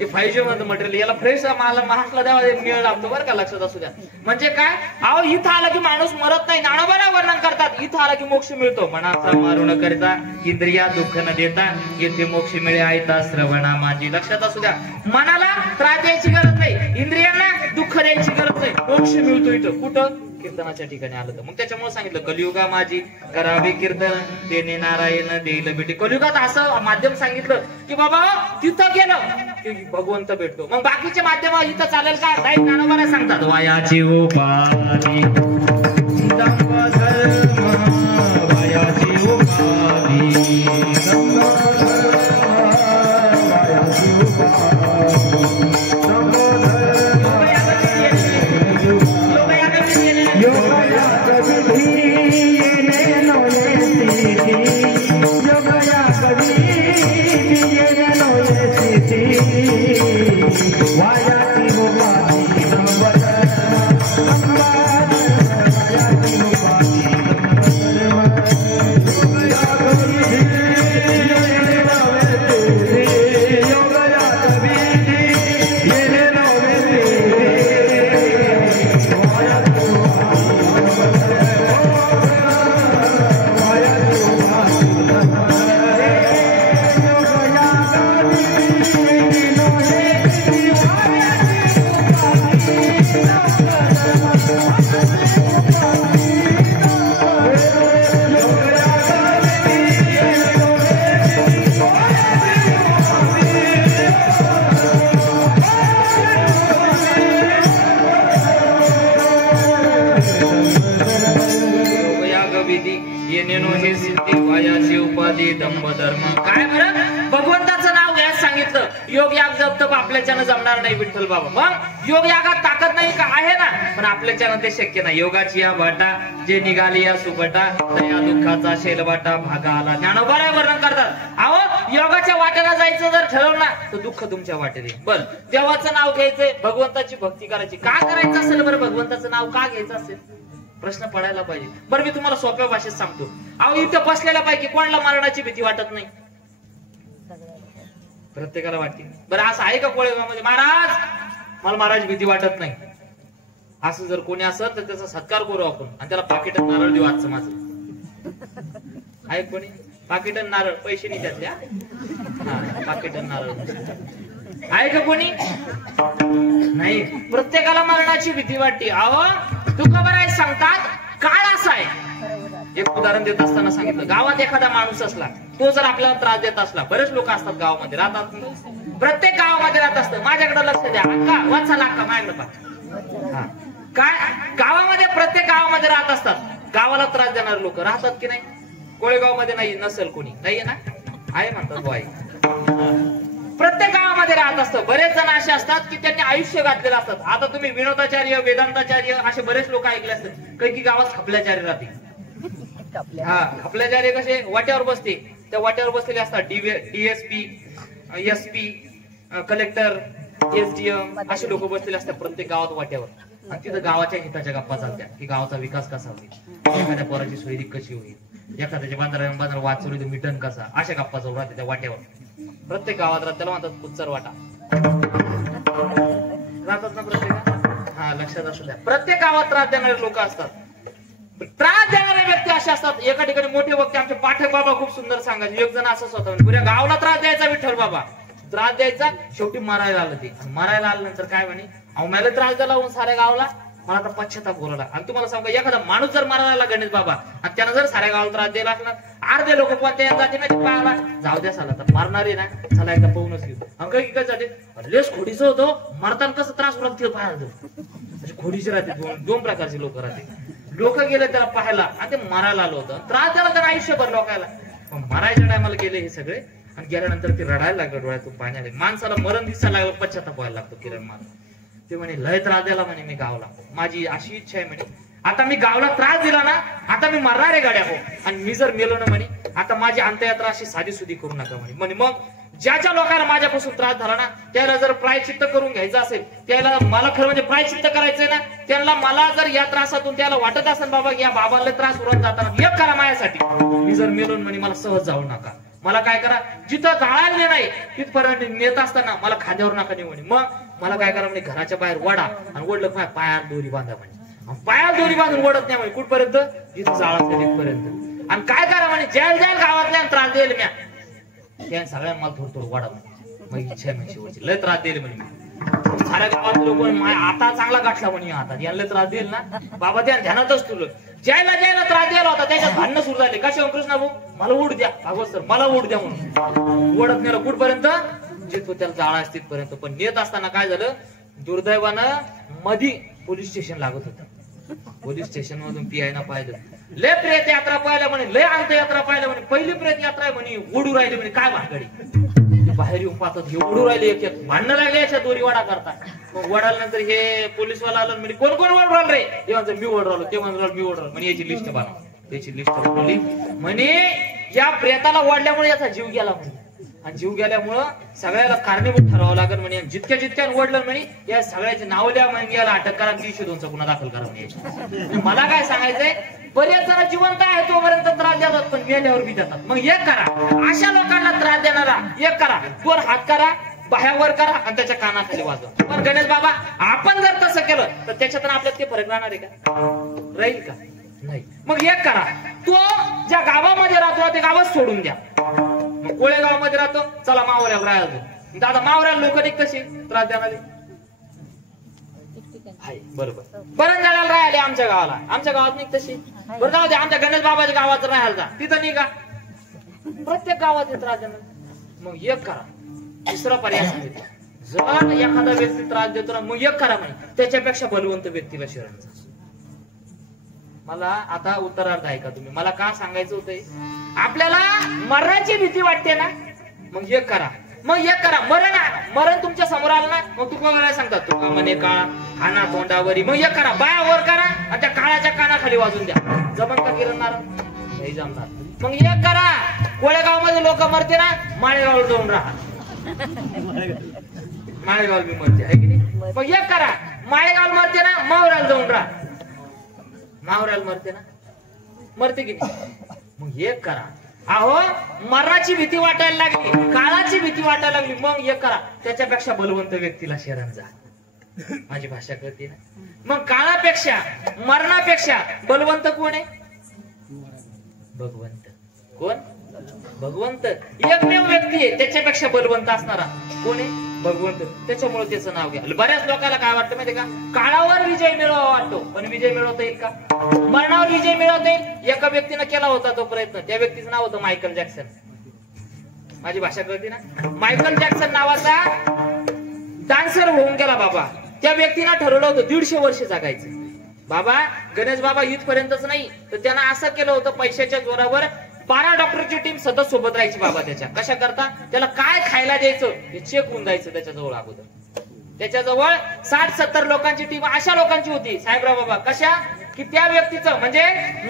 हे 5G मधलं मटेरियल. याला फ्रेश महाराष्ट्राला द्यावा मिळ लागतो बरं का. लक्षात असू द्या. म्हणजे काय? अहो इथं आला की माणूस मरत नाही. ज्ञानोबा वर्णन करतात, इथं आला की मोक्ष मिळतो. मनाचा मारू न करता इंद्रिया दुःख न देता येथे मोक्ष मिळे ऐता श्रवणा माझी. लक्षात असू द्या. मनाला त्रास द्यायची गरज नाही, इंद्रियांना दुःख द्यायची गरज नाही. मोक्ष मिळतो इथं. कुठं? कीर्तनाच्या ठिकाणी आलं तर. मग त्याच्यामुळे सांगितलं कलियुगा माझी करावे कीर्तन तेने नारायण देईल भेटी. कलियुगात असं माध्यम सांगितलं की बाबा तिथं गेलं की भगवंत भेटतो. मग बाकीचे माध्यम इथं चालेल का? नाही. ज्ञानोबा सांगतात वयाची उपाधी वयाची उपाधी योगया कधी धर्म. काय बरं भगवंताचं नाव घ्यायला सांगितलं. योग याग जप तप आपल्याच्यानं जमणार नाही विठ्ठल बाबा. मग योग यागात ताकद नाही का? आहे ना, पण आपल्याच्यानं ते शक्य नाही. योगाची या वाटा जे निघाली या सुबटा, या दुःखाचा शेलवाटा भागा आला. ज्ञानोबा वर्णन करतात. अहो योगाच्या वाटेला जायचं जर ठरवलं ना तर दुःख तुमच्या वाटेल. बर देवाचं नाव घ्यायचंय, भगवंताची भक्ती करायची. का करायचं असेल बरं? भगवंताचं नाव का घ्यायचं असेल? प्रश्न पडायला पाहिजे. बरं मी तुम्हाला सोप्या भाषेत सांगतो. अहो इथं बसलेल्या पैकी कोणाला मरणाची भीती वाटत नाही? प्रत्येकाला वाटते. बरं असं आहे का कोळेगावमध्ये महाराज मला महाराज भीती वाटत नाही असं जर कोणी असेल तर त्याचा सत्कार करू आपण आणि त्याला पाकिट नारळ देऊ. आजचं माझं आहे कोणी? पाकिट नारळ पैसे नाही त्यातल्या. हा पाकिट नारळ आहे का कोणी? नाही. प्रत्येकाला मरणाची भीती वाटते. अहो तुकोबाराय सांगतात काळ असा आहे. एक उदाहरण देत असताना सांगितलं, गावात एखादा माणूस असला तो जर आपल्याला त्रास देत असला, बरेच लोक असतात गावामध्ये राहतात, प्रत्येक गावामध्ये राहत असतं. माझ्याकडे लक्ष द्या. अक्का वाचा अक्का माझ्याकडे पहा. काय गावामध्ये प्रत्येक गावामध्ये राहत असतात. गावाला त्रास देणारे लोक राहतात की नाही? कोळेगाव मध्ये नाही नसेल कोणी? नाहीये ना? आहे म्हणतात बॉय. प्रत्येक गावामध्ये राहत असतं. बरेच जण असे असतात की त्यांनी आयुष्य घातलेलं असतात. आता तुम्ही विनोदाचार्य वेदांताचार्य असे बरेच लोक ऐकले असतात. काही गावात खपल्याचार्य राहते. हा खपल्याचार्य कसे वाट्यावर बसते, त्या वाट्यावर बसलेले असतात. डीएसपी एसपी कलेक्टर एसडीएम असे लोक बसलेले असतात प्रत्येक गावात वाट्यावर. आणि तिथं गावाच्या हिताच्या गप्पा चालत्या की गावाचा विकास कसा होईल, एखाद्या पोराची सोयरी कशी होईल, एखाद्याच्या बांधरा वाचवली तर मिटन कसा, अशा गप्पा चालू राहते त्या वाट्यावर. प्रत्येक गावात राहत. त्याला म्हणतात कुच्चर वाटा. राहतात ना प्रत्येक? हा लक्षात असू द्या. प्रत्येक गावात त्रास देणारे लोक असतात. त्रास देणारे व्यक्ती असे असतात. एका ठिकाणी मोठे वक्ते आमचे पाठक बाबा खूप सुंदर सांगायचे. एक जण असंच होता, पुऱ्या गावाला त्रास द्यायचा विठ्ठल बाबा. त्रास द्यायचा, शेवटी मारायला आलं. ते मारायला आल्यानंतर काय म्हणे, अहो मला त्रास दिला साऱ्या गावाला, मला आता पश्चाताप बोलायला. आणि तुम्हाला सांगा एखादा माणूस जर मारायला आला गणेश बाबा आणि त्यानं जर साऱ्या गावाला त्रास दिला असला, अर्धे लोक कोणत्या जाते ना पाहायला जाऊ द्या साला तर मारणारे ना चला एकदा पाहूनच घेऊ. अंक जाते लेस खोडीचं होतं मारताना कसं त्रास होणार ते पाहायला. खोडीचे राहते दोन प्रकारचे लोक राहते. लोक गेले त्याला पाहायला आणि ते मारायला आलं होतं. त्रास द्यायला तर आयुष्यभर लोकायला. मारायच्या टायमाला गेले हे सगळे आणि गेल्यानंतर ते रडायला लागलं, डोळ्यातून पाणी आले. माणसाला मरण दिसायला लागलं, पश्चाताप व्हायला लागतो. किरण मान ते म्हणे लय त्रास द्याला म्हणे मी गावला. माझी अशी इच्छा आहे म्हणे आता मी गावला त्रास दिला ना आता मी मरणार आहे गाड्या हो. आणि मी जर मेलो ना म्हणे आता माझी अंत्ययात्रा अशी साधी सुधी करू नका म्हणे. मग ज्या लोकांना माझ्यापासून त्रास झाला ना त्याला जर प्रायचित्त करून घ्यायचं असेल, त्याला मला खरं म्हणजे प्रायचित्त करायचंय ना, त्यांना मला जर या त्रासातून त्याला वाटत असेल बाबा या बाबाला त्रास उरत जाताना एक करा माझ्यासाठी. मी जर मेलो म्हणे मला सहज जाऊ नका. मला काय करा जिथं जाळायला नाही तिथपर्यंत नेत असताना मला खांद्यावर नका नेऊ म्हणे. मग मला काय करा म्हणे घराच्या बाहेर वडा आणि वडलं पायात दोरी बांधा म्हणे. पायात दोरी बांधून ओढत नाही म्हणे कुठपर्यंत जिथं जाळायचं तिथपर्यंत. आणि काय करा म्हणे जाईल गावातल्या त्रास देईल म्या त्या सगळ्यांना मला थोडं थोडं वाढा म्हणे. मग इच्छा आहे शेवटची लय त्रास देईल म्हणे. साऱ्या गावात लोक आता चांगला गाठला म्हणे आता याला त्रास देईल ना बाबा त्या ध्यानातच तुला ज्याला त्रास द्यायला होता त्याच्यात भांडणं सुरू झाले. कशा कृष्णा भाऊ मला ओढ द्या भागवत सर मला ओढ द्या म्हणून ओढत नेलं कुठपर्यंत जिथं त्याला जाळा तिथपर्यंत. पण नेत असताना काय झालं दुर्दैवानं मधी पोलीस स्टेशन लागत होतं. पोलीस स्टेशन मधून पियायला पाहिलं लय प्रेत यात्रा पाहिल्या म्हणे लय अंत्ययात्रा पाहिल्या म्हणे. पहिली प्रेत यात्रा आहे म्हणे ओढू राहिली म्हणे. काय भानगडी बाहेर येऊन पाहतात हे ओढू राहिले एक भांडणं लागले याच्या दोरी वाडा करता. मग वडाल्यानंतर हे पोलीसवाला आलं म्हणजे कोण कोण ओढ राहिल रे ते म्हणतो मी ओढ राहिलो ते म्हणतो मी ओढ राहिलो म्हणे याची लिस्ट बनव. त्याची लिस्ट बनवली म्हणे या प्रेताला ओढल्यामुळे याचा जीव गेला म्हणे. आणि जीव गेल्यामुळं सगळ्याला कारणीभूत ठरवावं लागेल म्हणे. जितक्या ओढलं म्हणे या सगळ्याचे नाव लिहा म्हणे याला अटक करा 302चा गुन्हा दाखल करा म्हणे. मला काय सांगायचंय बरेच जण जिवंत आहे तोपर्यंत त्रास देतात पण मेल्यावर बी देतात. मग एक करा अशा लोकांना त्रास देणारा एक करा दोन हात करा बाह्यावर करा आणि त्याच्या कानाखाली वाजवा. पण गणेश बाबा आपण जर तसं केलं तर त्याच्यातून आपल्यात ते फरक राहणार आहे का? राहील का? नाही. मग एक करा तो ज्या गावामध्ये राहतो ते गावात सोडून द्या. मग कोळेगावमध्ये राहतो चला मावऱ्याला राहायला दादा मावऱ्याला लोक नाही कशी त्रास देणारे बरोबर बरंजाळ्याला राहिले आमच्या गावात नाही तशी. बरं जाऊ दे आमच्या गणेश बाबाच्या गावात राहायला जा तिथं नाही का प्रत्येक गावात त्रास देणार. मग एक करा तिसरा पर्याय सांगितला जर एखादा व्यक्ती त्रास देतो ना मग एक करा म्हणे त्याच्यापेक्षा बलवंत व्यक्तीला शरण जा. मला आता उत्तरार्थ ऐका तुम्ही मला का सांगायचं होतंय आपल्याला मरणाची भीती वाटते ना, मग एक करा. मरण तुमच्या समोर आलं ना, मग तुका सांगतात तुका म्हणे काळा खाना तोंडावरी, मग एक करा, बाया वर करा आणि त्या काळाच्या कानाखाली वाजून द्या. जमन का किरणणार? नाही जमणार. मग एक करा, कोळेगाव मध्ये लोक मरते ना, माळेगाव जाऊन राहा. माळेगाव बी मरते आहे की नाही? मग एक करा, माळेगाव मरते ना, मावराला जाऊन राहा. मावराला मरते ना, मरते की नाही? मग एक करा. अहो मरणाची भीती वाटायला लागली, काळाची भीती वाटायला लागली, मग एक करा, त्याच्यापेक्षा बलवंत व्यक्तीला शरण जा. माझी भाषा कळते ना? मग काळापेक्षा मरणापेक्षा बलवंत कोण आहे? भगवंत. कोण? भगवंत. एकमेव व्यक्ती आहे त्याच्यापेक्षा बलवंत असणारा कोण आहे? भगवंत. त्याच्यामुळे त्याचं नाव घ्या. बऱ्याच लोकांना काय वाटतं माहितीये का, काळावर विजय मिळवा वाटतो, पण विजय मिळवता येईल का? मरणावर विजय मिळवता येईल. एका व्यक्तीनं केला होता तो प्रयत्न, त्या व्यक्तीचं नाव होतं मायकल जॅक्सन. माझी भाषा कळते ना? मायकल जॅक्सन नावाचा डान्सर होऊन गेला बाबा. त्या व्यक्तीनं ठरवलं होतं 150 वर्ष जगायचं. बाबा गणेश बाबा इथपर्यंतच नाही, तर त्यानं असं केलं होतं, पैशाच्या जोरावर 12 डॉक्टरची टीम सतत सोबत राहायची बाबा त्याच्या. कशा करता? त्याला काय खायला द्यायचं हे चेक होऊन जायचं त्याच्याजवळ अगोदर. त्याच्याजवळ 60-70 लोकांची टीम अशा लोकांची होती साहेबराव बाबा. कशा की त्या व्यक्तीचं म्हणजे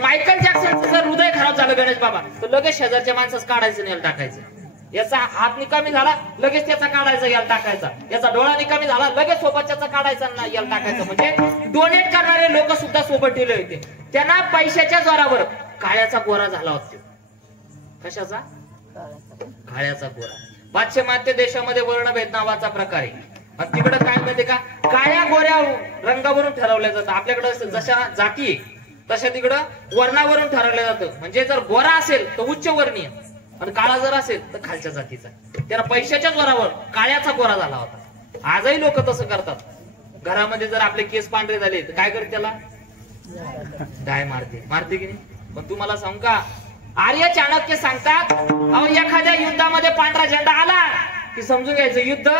मायकल जॅक्सनचं जर हृदय खराब झालं गणेश बाबा, तर लगेच शेजारच्या माणसाच काढायचं नाही टाकायचं. याचा हात निकामी झाला लगेच त्याचा काढायचा याला टाकायचा. याचा डोळा निकामी झाला लगेच सोबतच्याचा काढायचा याला टाकायचं. म्हणजे डोनेट करणारे लोक सुद्धा सोबत ठेवले होते. त्यांना पैशाच्या जोरावर काळ्याचा गोरा झाला होता. कशाचा? काळ्याचा गोरा. पाश्चिमात्य देशामध्ये वर्णभेद नावाचा प्रकार आहे. आणि तिकडे काय माहितीये का, काळ्या गोऱ्या रंगावरून ठरवलं जातं. आपल्याकडे जशा जाती आहे तशा तिकडं वर्णावरून ठरवलं जातं. म्हणजे जर गोरा असेल तर उच्च वर्णीय आणि काळा जर असेल तर खालच्या जातीचा. त्याला पैशाच्या जोरावर काळ्याचा गोरा झाला होता. आजही लोक तसं करतात. घरामध्ये जर आपले केस पांढरे झाले तर काय करते? त्याला डाय मारते की नाही? पण तुम्हाला सांगू का, आर्य चाणक्य सांगतात, अहो एखाद्या युद्धामध्ये पांढरा झेंडा आला की समजून घ्यायचं युद्ध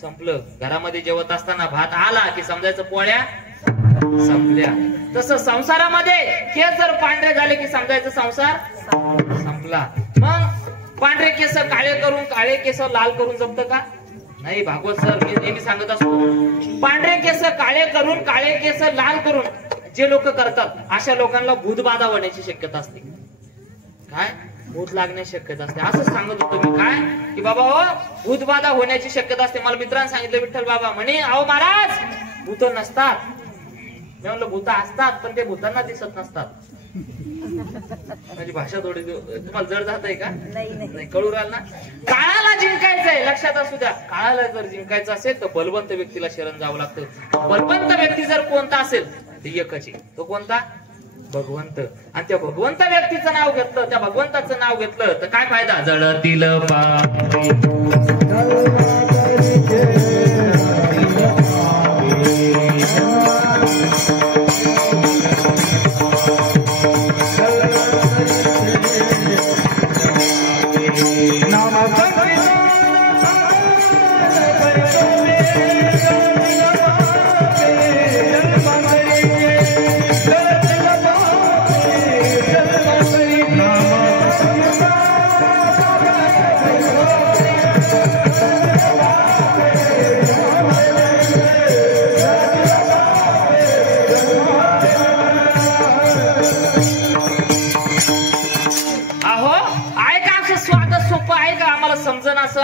संपलं. घरामध्ये जेवत असताना भात आला की समजायचं पोळ्या संपल्या. तसं संसारामध्ये केस जर पांढरे झाले की समजायचं संसार संपला. मग पांढरे केस काळे केस लाल करून जमतं का? नाही. भागवत सर मी नेहमी सांगत असतो, पांढरे केस काळे करून काळे केस लाल करून जे लोक करतात अशा लोकांना भूतबाधा होण्याची शक्यता असते. काय? भूत लागण्याची शक्यता असते. असं सांगत होतो मी काय की बाबा हो भूतबाधा होण्याची शक्यता असते. मला मित्रांनी सांगितलं विठ्ठल बाबा म्हणे, अहो महाराज भूत नसतात. मी म्हणलं भूत असतात पण ते भूतांना दिसत नसतात. माझी भाषा थोडी तुम्हाला जड जात आहे का? नाही. कळू राहिलं ना? काळाला जिंकायचंय, लक्षात असू द्या. काळाला जर जिंकायचं असेल तर बलवंत व्यक्तीला शरण जावं लागतं. बलवंत व्यक्ती जर कोणता असेल ते एकच आहे. तो कोणता? भगवंत. आणि त्या भगवंत व्यक्तीचं नाव घेतलं, त्या भगवंताचं नाव घेतलं तर काय फायदा? जळतील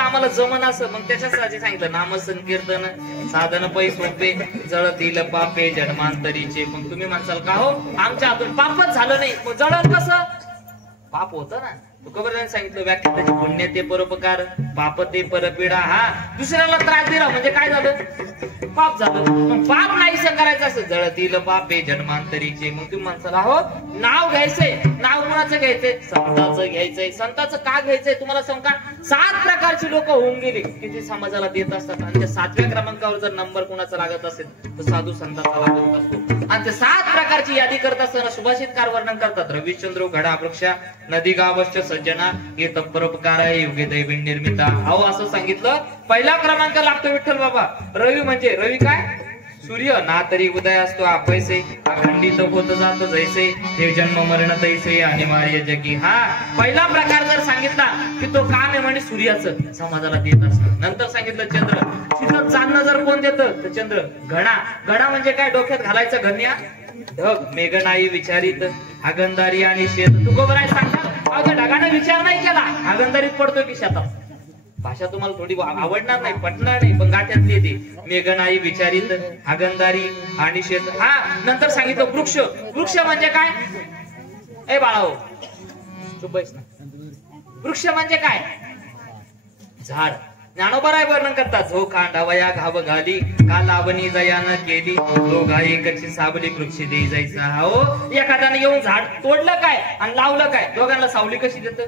आम्हाला जमन असं. मग त्याच्यासाठी सांगितलं नामसंकीर्तन साधन पै सोपे जळतील पापे जन्मांतरीचे. मग तुम्ही म्हणसाल का हो आमच्या हातून पापच झालं नाही, मग जळण कसं? पाप होतं ना. तुकोबराजांनी सांगितलं व्याख्या त्याची पुण्य ते परोपकार पाप ते परपीडा. हा दुसऱ्याला त्रास दिला म्हणजे काय झालं? पाप झालं. मग पाप नाहीसं करायचं असं जळतील पापे जन्मांतरीचे. मग तुम्ही म्हणसाल हो नाव घ्यायचंय. नाव कुणाचं घ्यायचंय? संतांचं घ्यायचंय. संतांचं का घ्यायचंय तुम्हाला सांगू का? 7 प्रकारची लोक होऊन गेली की जे समाजाला देत असतात. आणि त्या 7व्या क्रमांकावर जर नंबर कुणाचा लागत असेल तर साधू संतांचा लागत असतो. आणि ते 7 प्रकारची यादी करत असताना सुभाषितकार वर्णन करतात. रविचंद्र घडा वृक्षा नदी गावश्च सज्जना हे तत्परोपकार आहे योग्य दैवी निर्मिता. अहो असं सांगितलं. पहिला क्रमांक लागतो विठ्ठल बाबा. रवी म्हणजे रवी काय? सूर्य ना तरी उदय असतो आपैसे, अखंडित होत जातो जैसे, हे जन्म मरण तैसे अनिवार्य जगी. हा पहिला प्रकार जर सांगितला की तो काम आहे म्हणे सूर्याचं, समाजाला देत असतं. नंतर सांगितलं चंद्र, तिथं चांदणं जर कोण देतं तर चंद्र. घडा, घडा म्हणजे काय, डोक्यात घालायचं घन्या. ढग, मेघनाई विचारित हागंदारी आणि शेत. तू गोबर आहे सांगता अगं ढगाने विचार नाही केला, हागंदारीत पडतोय की शेतात. भाषा तुम्हाला थोडी आवडणार नाही, पटणार नाही, पण गाठ्यातली येते. मेघनाई विचारित हागंदारी आणि शेत. हा नंतर सांगितलं वृक्ष. वृक्ष म्हणजे काय, ए बाळाओ चुप बैस ना. वृक्ष म्हणजे काय, झाड. ज्ञानोबा वर्णन करतात, झो खांडावया घाव घाली, का लावणी जयान केली, दोघा एकची सावली वृक्ष दे जायचा. हो एखाद्याने येऊन झाड तोडलं काय आणि लावलं काय, दोघांना सावली कशी देत.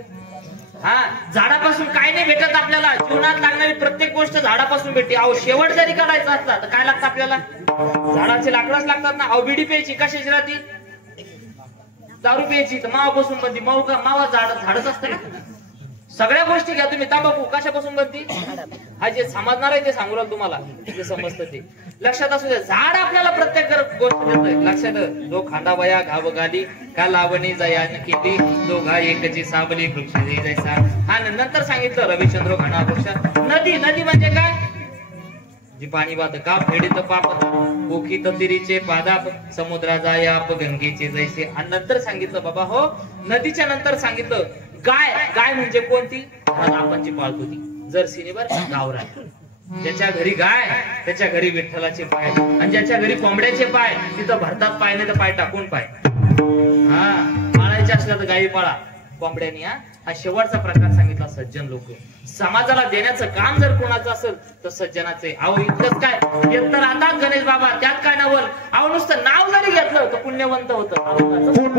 हा झाडापासून काय नाही भेटत आपल्याला, जीवनात लागणारी प्रत्येक गोष्ट झाडापासून भेटते. अहो शेवट जरी करायचा असला तर काय लागतं आपल्याला, झाडाचे लाकडच लागतात ना. अहो बिडी प्यायची कशाची राहती, दारू प्यायची तर मावापासून बनती. मावा झाडच असतं. सगळ्या गोष्टी घ्या तुम्ही, तंबाखू कशापासून बनती, हा जे समजणार आहे ते सांगू राहिलो तुम्हाला, जे समजतं ते लक्षात असू द्या. झाड आपल्याला प्रत्येक गोष्ट देत. लक्षात, जो खांडावया घाव घाली, का लावणी जयान केली, दोघा एकची सावली वृक्ष दे जायचा. हा नंतर सांगितलं रविचंद्र घना वृक्ष. नदी, नदी म्हणजे काय, जी पाणी वाहत, का फेडीत पाप ओखीत तिरीचे पादाप, समुद्रा जाय आप गंगेचे जैसे. आणि नंतर सांगितलं बाबा हो, नदीच्या नंतर सांगितलं गाय. गाय म्हणजे कोणती, आपण जी पाळतो ती जर्सीने बर गावरान. ज्याच्या घरी गाय त्याच्या घरी विठ्ठलाचे पाय, आणि ज्याच्या घरी कोंबड्याचे पाय तिथं भरतात पाय, नाही तर पाय टाकून पाय. हा पाळायचे असल्या तर गायी पाळा, कोंबड्यानी. हा शेवटचा प्रकार सांगितला सज्जन लोक. समाजाला देण्याचं काम जर कोणाचं असेल तर सज्जनाचे. अहो इतकंच काय, येत तर राहतात गणेश बाबा, त्यात काय नवल. अहो नुसतं नाव जरी घेतलं तर पुण्यवंत होतं.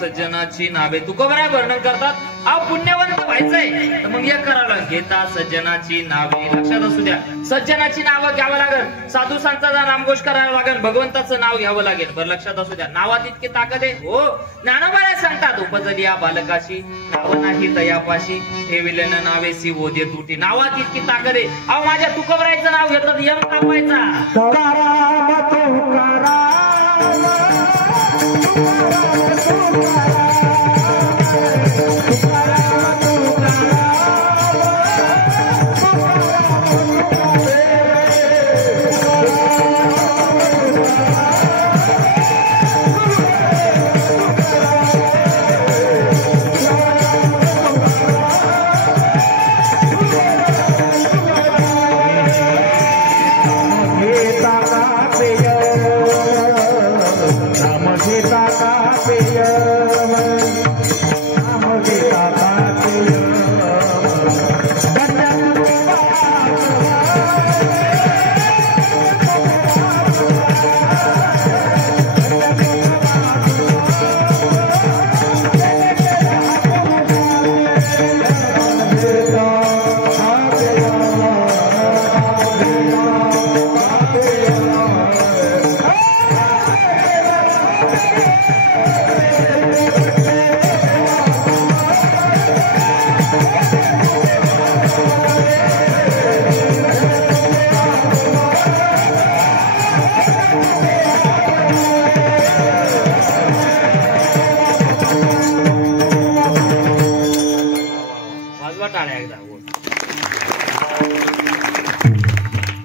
सज्जनाची नावे तुकोबराय वर्णन करतात. पुण्यवंत व्हायचंय तर मग एक करावं लागेल, घेता सज्जनाची नावे. लक्षात असू द्या, सज्जनाची नावं घ्यावं लागेल, साधू संतांचा नामघोष करावा लागेल, भगवंताचं नाव घ्यावं लागेल. बरं लक्षात असू द्या, नावात इतकी ताकद आहे. हो, ज्ञानोबा सांगतात, उपजली या बालकाशी नाव नाही तयापाशी, ठेविलेन नावेसी ओदे तुटी. नावात इतकी ताकद आहे. अहो माझ्या तुकोबरायचं नाव घेतलं तर यम कापायचा.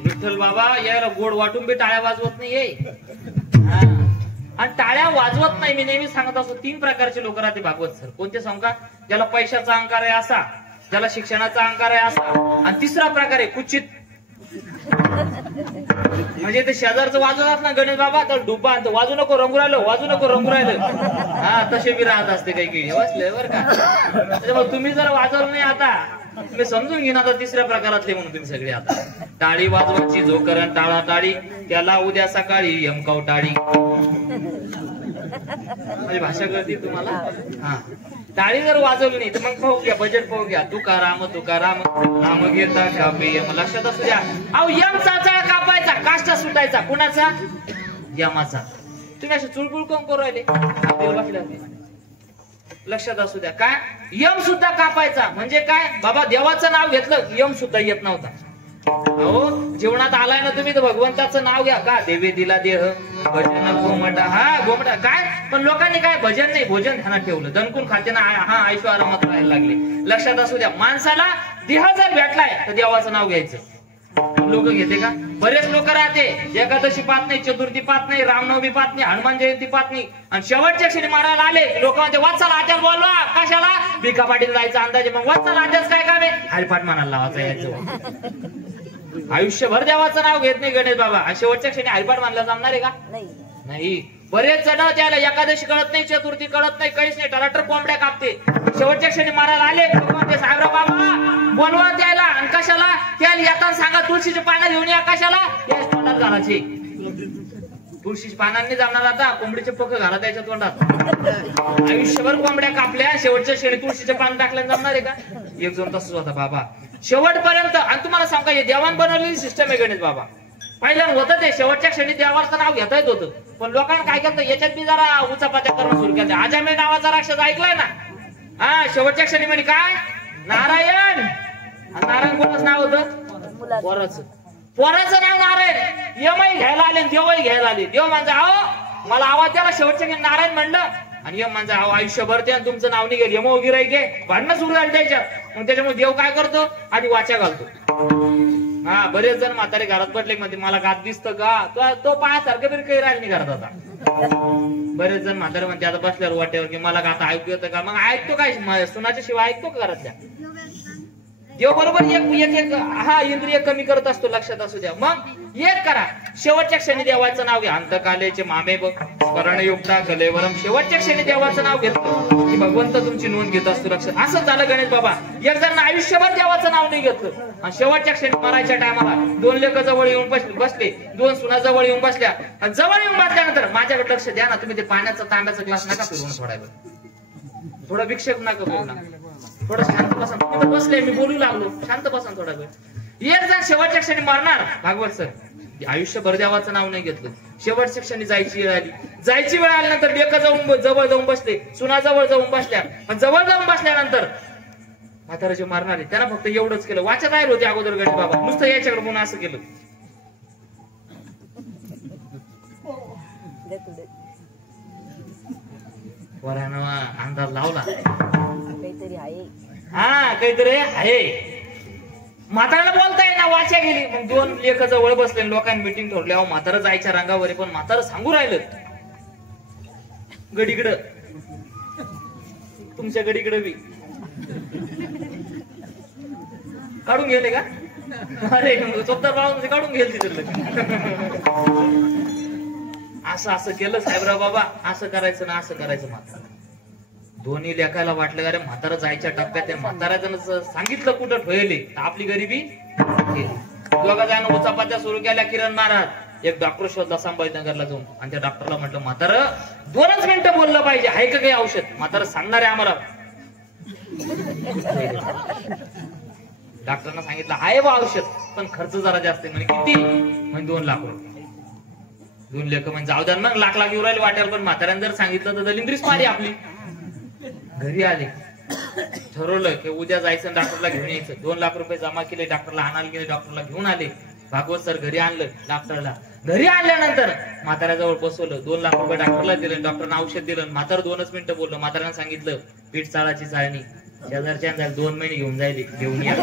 विठ्ठल बाबा यायला गोड वाटून बी टाळ्या वाजवत नाहीये. आणि टाळ्या वाजवत नाही, मी नेहमी सांगत असतो, 3 प्रकारचे लोक राहते भागवत सर. कोणते सांगू का? ज्याला पैशाचा अहंकार आहे असा, ज्याला शिक्षणाचा अहंकार आहे असा, आणि 3रा प्रकार आहे कुचित. म्हणजे ते शेजारचं वाजवतात ना गणेश बाबा, तर डुबा आणतो, वाजू नको रंगू राहिलं, वाजू नको रंगू राहिलं. हा, तसे बी राहत असते काही बसले बरं का. त्याच्यामुळे तुम्ही जर वाजवलं नाही आता, तुम्ही समजून घेईन आता 3ऱ्या प्रकारातले म्हणून तुम्ही सगळे. आता टाळी वाजवायची जो करण टाळा टाळी, त्याला उद्या सकाळी यमकाव टाळी. माझी भाषा कळते तुम्हाला? हा, टाळी जर वाजवली नाही तर मग पाहू घ्या, बजेट पाहू घ्या. तुकाराम तुकाराम नाम घेता कापे यम. लक्षात असू द्या, अहो यम चाचाळा कापायचा, काष्टा सुटायचा. कुणाचा? यमाचा. तुम्ही असे चुळबुळ कोण करू राहिले? लक्षात असू द्या, काय यम सुद्धा कापायचा. म्हणजे काय बाबा, देवाचं नाव घेतलं यम सुद्धा येत नव्हता. अहो जीवनात आलाय ना तुम्ही तर भगवंताचं नाव घ्या. का देवे दिला देह भजन गोमटा. हा गोमटा काय, पण लोकांनी काय भजन नाही भोजन ध्यानात ठेवलं, दणकून खाते ना, हा ऐशो आरामात राहायला लागले. लक्षात असू द्या, माणसाला देह जर भेटलाय तर देवाचं नाव घ्यायचं. लोक घेते का? बरेच लोक राहते, एकादशी पाहत नाही, चतुर्थी पाहत नाही, रामनवमी पाहत नाही, हनुमान जयंती पाहत नाही, आणि शेवटच्या क्षणी मारायला आले लोक म्हणते वाचाल आचार बोलवा. कशाला? भिका पाटील जायचा अंदाजे. मग वाचाल आचार काय काम आहे? हरिपाठ म्हणायला लावायचं यायचं. आयुष्यभर देवाचं नाव घेत नाही गणेश बाबा, शेवटच्या क्षणी हरिपाठ मानला जमणार आहे का? नाही. बरेच जण त्याला एकादशी कळत नाही, चतुर्थी कळत नाही, काहीच नाही, टराटर कोंबड्या कापते. शेवटच्या क्षणी मारायला आले म्हणते साहेबराव बाबा बोलवा त्याला. आणि कशाला? त्याला येताना सांगा तुळशीची पानं घेऊन या. कशाला? याच तोंडात घालायची. तुळशीच्या पानांनी जमणार आता, कोंबडीचे पक्क घाला त्याच्या तोंडात. आयुष्यभर कोंबड्या कापल्या, शेवटच्या क्षणी तुळशीचे पान टाकल्याने जमणार आहे का? एक जण तसंच होता बाबा शेवटपर्यंत. आणि तुम्हाला सांगा, हे देवान बनवलेली सिस्टम आहे गणेश बाबा. पहिल्यांदा होतं ते, शेवटच्या क्षणी देवाचं नाव घेता येत होतं, पण लोकांना काय केलं याच्यात बी जरा उचापात्या करणं सुरू केलं. आजामे नावाचा राक्षस ऐकलाय ना? हा, शेवटच्या क्षणी म्हणे काय नारायण. नारायण कोणाचं नाव होतं? पोराचं. पोराचं नाव नारायण. यमही घ्यायला आले, देवही घ्यायला आले. देव म्हणजे अहो मला आवाज द्याला, शेवटच्या क्षणी नारायण म्हणलं, आणि यम म्हणजे अहो आयुष्यभर त्या तुमचं नाव निघेल, यम वगैरे घे भांडणं सुरू झाली त्याच्यात. मग त्याच्यामुळे देव काय करतो? आधी वाचा घालतो. हा, बरेच जण म्हातारे घरात पडले म्हणजे मला गात दिसतं का? तो पायासारखं तरी काही राहिलं नाही घरात आता. बरेच जण म्हातारे म्हणते आता बसल्यावर वाटेवर की मला गाता ऐकू येतं का? मग ऐकतो काय? सुनाच्या शिवाय ऐकतो का घरातल्या? देव बरोबर एक हा इंद्रिय कमी करत असतो. लक्षात असू द्या. मग एक करा, शेवटच्या क्षणी देवाचं नाव घ्या. अंतकालेचे मामे बघ स्मरणयुक्ता कलेवरम. शेवटच्या क्षणी देवाचं नाव घेतलं की भगवंत तुमची नोंद घेत असतो. लक्षात. असंच झालं गणेश बाबा. एक जण आयुष्यभर देवाचं नाव नाही घेतलं, आणि शेवटच्या क्षणी मरायच्या टायमाला 2 लेकं जवळ येऊन बसले, 2 सुना जवळ येऊन बसल्या, आणि जवळ येऊन बसल्यानंतर माझ्याकडे लक्ष द्या ना तुम्ही, ते पाण्याचा तांब्याचा ग्लास नका फिरवून सोडायला, थोडा विक्षेप नका करू ना. थोडं शांत बसा, तुम्ही तर बसले, मी बोलू लागलो, शांत बसा थोडा वेळ. एक जण शेवटच्या क्षणी मरणार. भागवत सर आयुष्यभर देवाचं नाव नाही घेतलं, शेवटच्या क्षणी जायची वेळ आली. जायची वेळ आल्यानंतर लेक जवळ जाऊन बसले, सुनाजवळ जाऊन बसल्या. जवळ जाऊन बसल्यानंतर म्हातारा जे मारणार आहे त्यांना फक्त एवढंच केलं. वाचत राहिले होते अगोदर गणेश बाबा, नुसतं याच्याकडे म्हणून असं केलं. अंदाज लावला हा काहीतरी आहे. म्हाताऱ्याला बोलताय ना, वाचा गेली. मग दोन लेख जवळ बसले, लोकांनी मिटिंग ठरली. अहो म्हातारा जायच्या रंगावर, पण म्हातारा सांगू राहिलं गडीकडं, तुमच्या गडीकडे बी काढून गेले का? अरे चोपदार बाळा काढून गेल तिकडलं. असं केलं साहेबराव बाबा, असं करायचं ना असं करायचं. म्हातारा दोन्ही लेखायला वाटलं, अरे म्हातारा जायच्या टप्प्यात आहे. म्हाताऱ्यानं सांगितलं कुठं ठेवले, आपली गरिबी दोघा जण उचापात्या सुरू केल्या. किरण महाराज एक डॉक्टर शोधला संभाजीनगरला जाऊन, आणि त्या डॉक्टरला म्हटलं म्हातारा 2च मिनिटं बोललं पाहिजे, आहे का काही औषध? म्हातारा सांगणार आहे आम्हाला. डॉक्टरना सांगितलं आहे बा औषध, पण खर्च जरा जास्त आहे. म्हणजे किती? म्हणजे 2 लाख रुपये. 2 लेख म्हणजे जाऊ द्या मग, लाख येऊ राहिले वाट्यावर. पण म्हाताऱ्यानं जर सांगितलं तर दलिंद्रीच पारी आपली. घरी आले, ठरवलं की उद्या जायचं, डॉक्टरला घेऊन यायचं. 2 लाख रुपये जमा केले, डॉक्टरला आणायला गेले, डॉक्टरला घेऊन आले. भागवत सर घरी आणलं डॉक्टरला. घरी आणल्यानंतर म्हाताऱ्याजवळ बसवलं, 2 लाख रुपये डॉक्टरला दिले, डॉक्टरनं औषध दिलं. म्हातारा 2च मिनिटं बोललं. म्हाताऱ्यानं सांगितलं पीठ चाळाची चाळणी शेजारच्या 2 महिने घेऊन जायले, घेऊन या.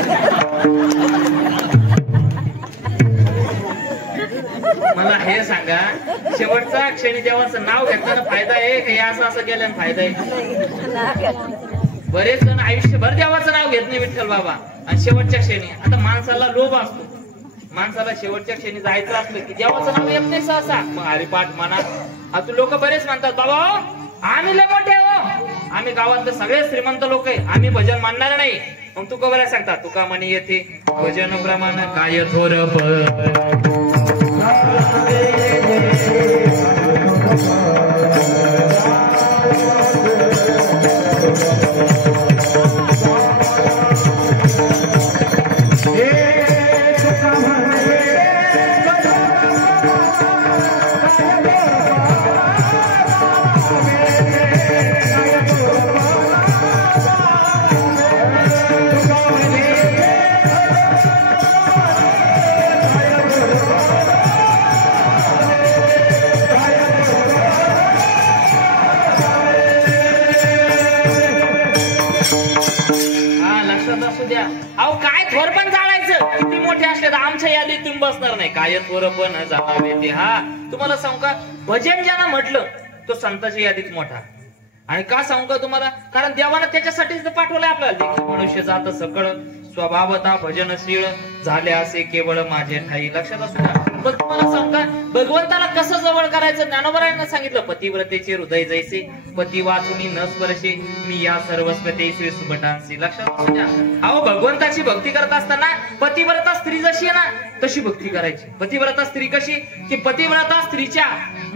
मला हे सांगा, शेवटचा क्षणी देवाचं नाव घेतल्यानं फायदा आहे का असं केल्यानं फायदा आहे? बरेच जण आयुष्यभर देवाचं नाव घेत नाही विठ्ठल बाबा, आणि शेवटच्या क्षणी. आता माणसाला लोभ असतो, माणसाला शेवटच्या क्षणी जायचं असलं की देवाचं नाव येत नाही सहसा. मग हरिपाठ म्हणा. आता लोक बरेच म्हणतात बाबा आम्ही लय मोठे हो, आम्ही गावातले सगळे श्रीमंत लोक आहे, आम्ही भजन मानणार नाही. मग तुका बऱ्या सांगतात, तुका म्हणे येते भजन प्रमाण काय थोर अहो काय थोर पण जाळायचं, किती मोठे असले तर आमच्या यादीत तुम्ही बसणार नाही. काय थोर पण जाणावे ते. हा तुम्हाला सांगू का, भजन ज्याला म्हटलं तो संतांच्या यादीत मोठा. आणि का सांगू का तुम्हाला, कारण देवानं त्याच्यासाठीच पाठवलंय आपल्याला. मनुष्य जात सकळ स्वभावता भजनशील झाले असे केवळ माझे ठाई. लक्षात असू द्या. पण तुम्हाला सांगू का, भगवंताला कसं जवळ करायचं, ज्ञानोबरायांना सांगितलं पतिव्रतेचे हृदय जैसे पती वाचुनी न स्पर्शे मी या सर्वस्वतेचे सुबटांसी. लक्षात असू द्या. अहो भगवंताची भक्ती करत असताना पतिव्रता स्त्री जशी आहे ना तशी भक्ती करायची. पतिव्रता स्त्री कशी, की पतिव्रता स्त्रीच्या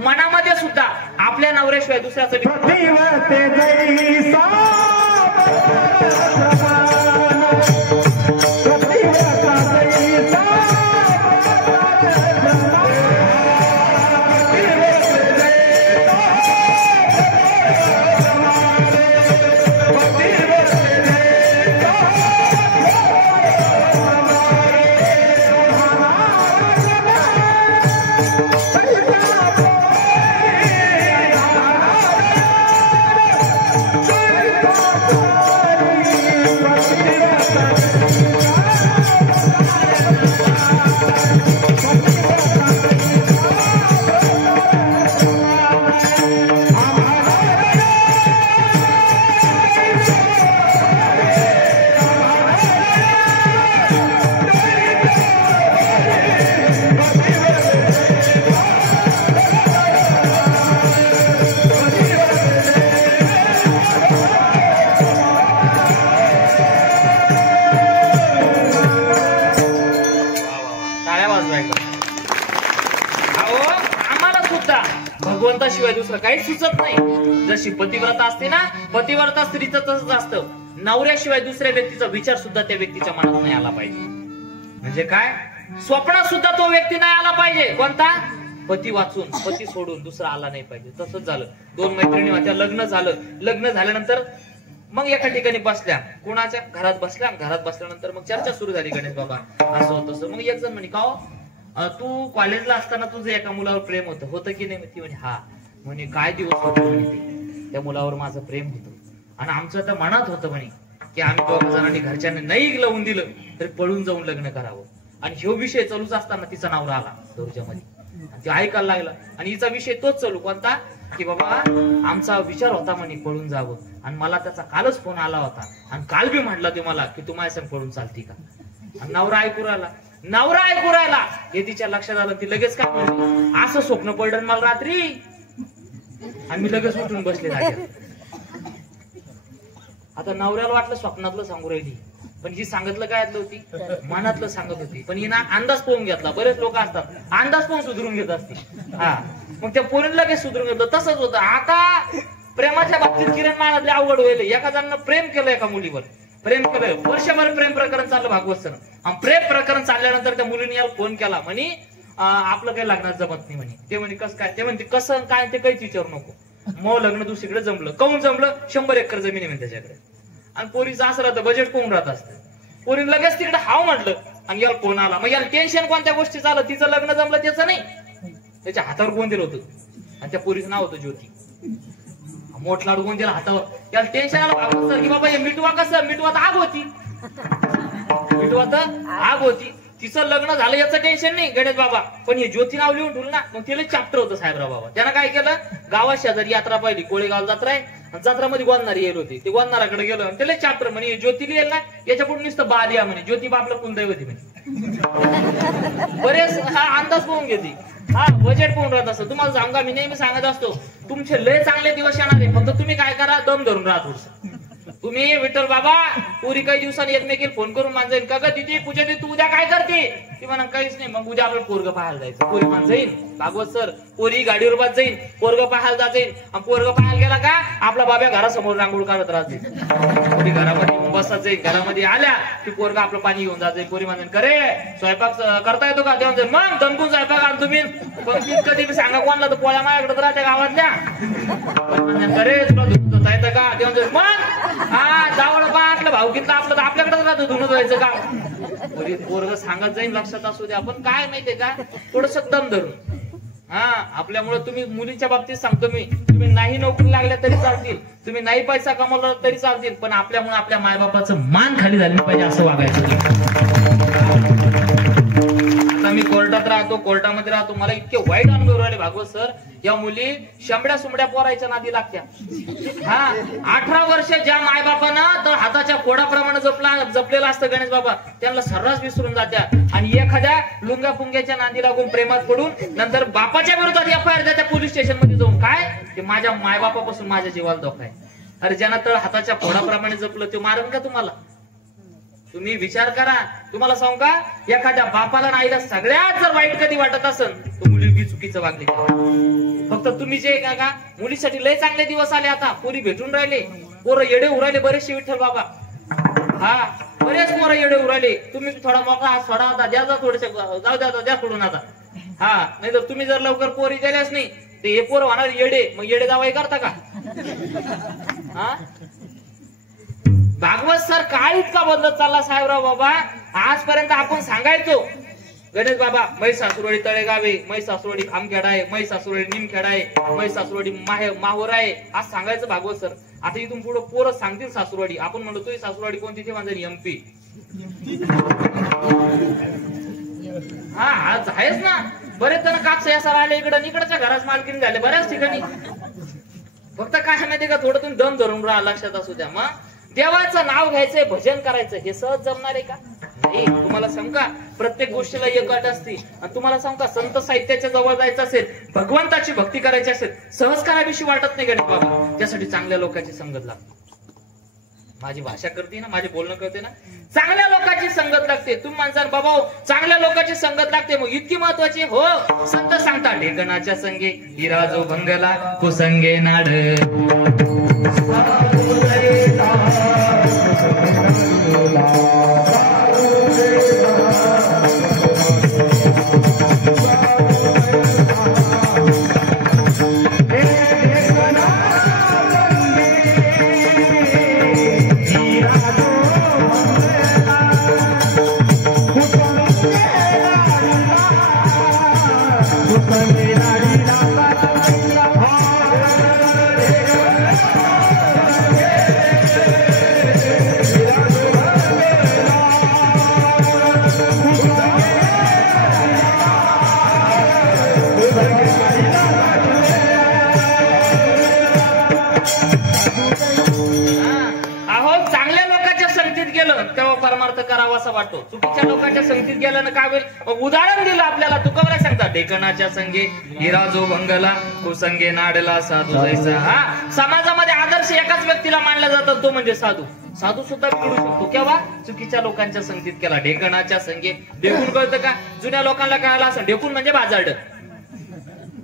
मनामध्ये सुद्धा आपल्या नवऱ्याशिवाय दुसऱ्याचं भगवंताशिवाय दुसरं काही सुचत नाही. जशी पतिव्रता असते ना, पतिव्रता स्त्रीचं तसंच असतं. नवऱ्याशिवाय दुसऱ्या व्यक्तीचा विचार सुद्धा त्या व्यक्तीच्या मनात नाही आला पाहिजे. म्हणजे काय, स्वप्नात सुद्धा तो व्यक्ती नाही आला पाहिजे. कोणता? पती वाचून, पती सोडून दुसरा आला नाही पाहिजे. तसंच झालं. दोन मैत्रिणी होत्या, लग्न झालं. लग्न झाल्यानंतर मग एका ठिकाणी बसल्या, कोणाच्या घरात बसल्या. घरात बसल्यानंतर मग चर्चा सुरू झाली, गणेश बाबा असं होतं तसं. मग एक जण म्हणे, का हो तू कॉलेजला असताना तुझं एका मुलावर प्रेम होतं की नाही? ती म्हणे हा. म्हणे काय दिवस होते म्हणे ते, त्या मुलावर माझं प्रेम होतं आणि आमचं आता मनात होतं म्हणे की आम्ही दोघ जणांनी घरच्यांनी नाही लावून दिलं तरी पळून जाऊन लग्न करावं. आणि ह्यो विषय चालूच असताना तिचा नवरा आला दौर्जामध्ये, ते ऐकायला लागला. आणि हिचा विषय तोच चालू, कोणता? की बाबा आमचा विचार होता म्हणे पळून जावं, आणि मला त्याचा कालच फोन आला होता आणि काल बी म्हटला ते मला की तू माझ्या संग पळून चालती का? आणि नवरा ऐकू राहिला हे तिच्या लक्षात आलं. ती लगेच काय म्हणली, असं स्वप्न पडलं मला रात्री, आणि मी लगेच उठून बसले जागे. आता नवऱ्याला वाटलं स्वप्नातलं सांगू राहिली, पण ही सांगितलं काय होती, मनातलं सांगत होती. पण हिना अंदाज पाहून घेतला. बरेच लोक असतात अंदाज पाहून सुधरून घेत असतील. हा, मग त्या पोरीला लगेच सुधरून घेतलं. तसंच होतं. आता प्रेमाच्या बाबतीत किरण मानातले अवघड होईल. एका जणांना प्रेम केलं, एका मुलीवर प्रेम केलं, वर्षभर प्रेम प्रकरण चाललं भागवत सर. प्रेम प्रकरण चालल्यानंतर त्या मुलीने याला फोन केला, म्हणे आपलं काही लग्नात जमत नाही म्हणे. ते म्हणे कसं काय? ते म्हणते कसं काय ते काहीच विचारू नको. मग लग्न दुसरीकडे जमलं. काहून जमलं? 100 एकर जमीन आहे म्हणे त्याच्याकडे, आणि पोरीचं असं राहतं बजेट कोण राहत असतं. पोरीने लगेच तिकडे हाव म्हटलं आणि याला फोन आला. मग याला टेन्शन कोणत्या गोष्टी झालं, तिचं लग्न जमलं त्याचं नाही, त्याच्या हातावर गोंद दिलं होतं आणि त्या पोरीचं नाव होतं ज्योती. मोठ लाडू गोंद दिला हातावर. याला टेन्शन आलं सर की बाबा हे मिटवा कसं? मिटवात आग होती. तिचं लग्न झालं याचं टेन्शन नाही गणेश बाबा, पण हे ज्योती नाव लिहून ठेवलं ना, मग तिला चॅप्टर होतं साहेबराव बाबा. त्यानं काय केलं, गावात शेजारी यात्रा पाहिली, कोळेगाव जत्रा आहे, जत्रामध्ये गोंदणारी येईल होती. ते गोंदणाराकडे गेलो आणि त्याला चॅप्टर म्हणे ज्योती लिहिल ना, याच्या पुढे नुसतं बा लिहा म्हणे, ज्योती बा आपलं कुलदैवती म्हणे. बरेच हा अंदाज पाहून घेते, हा बजेट पाहून राहत असं. तुम्हाला सांगा, मी नेहमी सांगत असतो, तुमचे लय चांगले दिवस येणार आहे, फक्त तुम्ही काय करा, दम धरून राहा थोडस. तुम्ही विठ्ठल बाबा पुरी काही दिवसांनी एकमेकीला फोन करून मान जाईल, का ग दिदी पूजा दी तू उद्या काय करते? ती म्हणा काहीच नाही. मग उद्या आपलं पोरग पाहायला जायचं. पोरी मान जाईल भागवत सर, पोरी गाडीवर बात जाईल, पोरग पाहायला जात जाईल. पोरग पाहायला गेला का आपला बाब्या घरासमोर रांगोळ काढत राहते. पोरी घरामध्ये बसत जाईल, घरामध्ये आल्या की पोरगा आपलं पाणी घेऊन जात जाईल. पोरी म्हणून करे स्वयंपाक करता येतो का? तेव्हा मग दणकून स्वयंपाक आण तुम्ही. पण कधी सांगा कोणाला तर पोळ्या माझ्याकडे राहत्या गावातल्या. करे तुला धुणं येतं का? तेव्हा मग हा जावळ पाटलं भाऊ घेतलं आपलं तर आपल्याकडे राहतं धुणं धुवायचं का? पोरग सांगत जाईल, लक्षात असू द्या. पण काय माहितीये का, थोडस दम धरून. हा, आपल्यामुळे तुम्ही मुलीच्या बाबतीत सांगतो मी, तुम्ही नाही नोकरी लागल्या तरी चालतील, तुम्ही नाही पैसा कमवला तरी चालतील, पण आपल्यामुळे आपल्या मायबापाचं मान खाली झालं पाहिजे असं वागायचं. आता मी कोर्टात राहतो, कोर्टामध्ये राहतो, मला इतके वाईट अनुभव राहिले भागवत सर. या मुली शंभड्या सुंबड्या पोरायच्या नादी लागत्या. हा, 18 वर्ष ज्या मायबापानं तर हाताच्या फोडाप्रमाणे जपलेलं असतं गणेश बाबा, त्यांना सर्रास विसरून जात्या. आणि एखाद्या लुंग्या पुंग्याच्या नादी लागून प्रेमात पडून नंतर बापाच्या विरोधात एफआयआर द्या पोलीस स्टेशन मध्ये जाऊन. काय ते माझ्या मायबापापासून माझ्या जीवाला धोका आहे. अरे ज्यांना तर हाताच्या फोडाप्रमाणे जपलं ते मारण का तुम्हाला? तुम्ही विचार करा. तुम्हाला सांगू का, एखाद्या बापाला नाहीला सगळ्यात जर वाईट कधी वाटत असेल तर मुलगी चुकीचं वागली. फक्त तुम्ही जे का मुलीसाठी लय चांगले दिवस आले, आता पोरी भेटून राहिले, पोरं येडे उरायले बरेचसे विठ्ठल बाबा. हा, बरेच पोरं येडे उरायले. तुम्ही थोडा मोकळा हात सोडा होता, द्या जा थोडेसे, जाऊ द्या सोडून आता. हा, नाही तर तुम्ही जर लवकर पोरी दिल्याच नाही ते हे पोरं होणार येडे. मग येडे जावाई करता का? हा, भागवत सर काळ इतका बदलत चालला साहेबराव बाबा. आजपर्यंत आपण सांगायचो गणेश बाबा म्हैसासुरवाडी तळेगावे, म्हैसासुरवाडी खामखेडा आहे, म्हैसासुरवाडी निमखेडा आहे, म्हैसासुरवाडी माहोर आहे, आज सांगायचं भागवत सर. आता इथून पुढे पोरं सांगतील सासुरवाडी. आपण म्हणतो सासुरवाडी कोणती ते म्हणजे एमपी. हा, आज आहेच ना. बरेच जण कापसे असा राहिले इकडं, इकडच्या घराच मालकीन झाले बऱ्याच ठिकाणी. फक्त काय माहितीये का, थोडं तुम्ही दम धरून राहा, लक्षात असू द्या. मग देवाचं नाव घ्यायचंय, भजन करायचं, हे सहज जमणार आहे का? नाही. तुम्हाला सांगू का, प्रत्येक गोष्टीला एक अट असते. आणि तुम्हाला सांगू का, संत साहित्याच्या जवळ जायचं असेल, भगवंताची भक्ती करायची असेल, सहज कराविषयी वाटत नाही गणेश बाबा. त्यासाठी चांगल्या लोकांची संगत लागते. माझी भाषा करते ना, माझे बोलणं करते ना, चांगल्या लोकांची संगत लागते. तुम्ही म्हणसाल बाबा चांगल्या लोकांची संगत लागते, मग इतकी महत्वाची हो. संत सांगता ढेकणाच्या संगे हिराजो भंगला कुसंगे नाड. जावासा वाटतो. चुकीच्या लोकांच्या संगतीत गेल्यानं काय होईल? उदाहरण दिलं आपल्याला. तुकाराम सांगतात, ढेकणाच्या संगे हिरा जो भंगला, कुसंगे नाडला साधू जैसा. हा, समाजामध्ये आदर्श एकाच व्यक्तीला मानला जातात, तो म्हणजे साधू. साधू सुद्धा बिघडू शकतो केव्हा? चुकीच्या लोकांच्या संगतीत केला. ढेकणाच्या संगे, ढेकून कळतं का? जुन्या लोकांना कळालं असं, ढेकून म्हणजे बाजारड.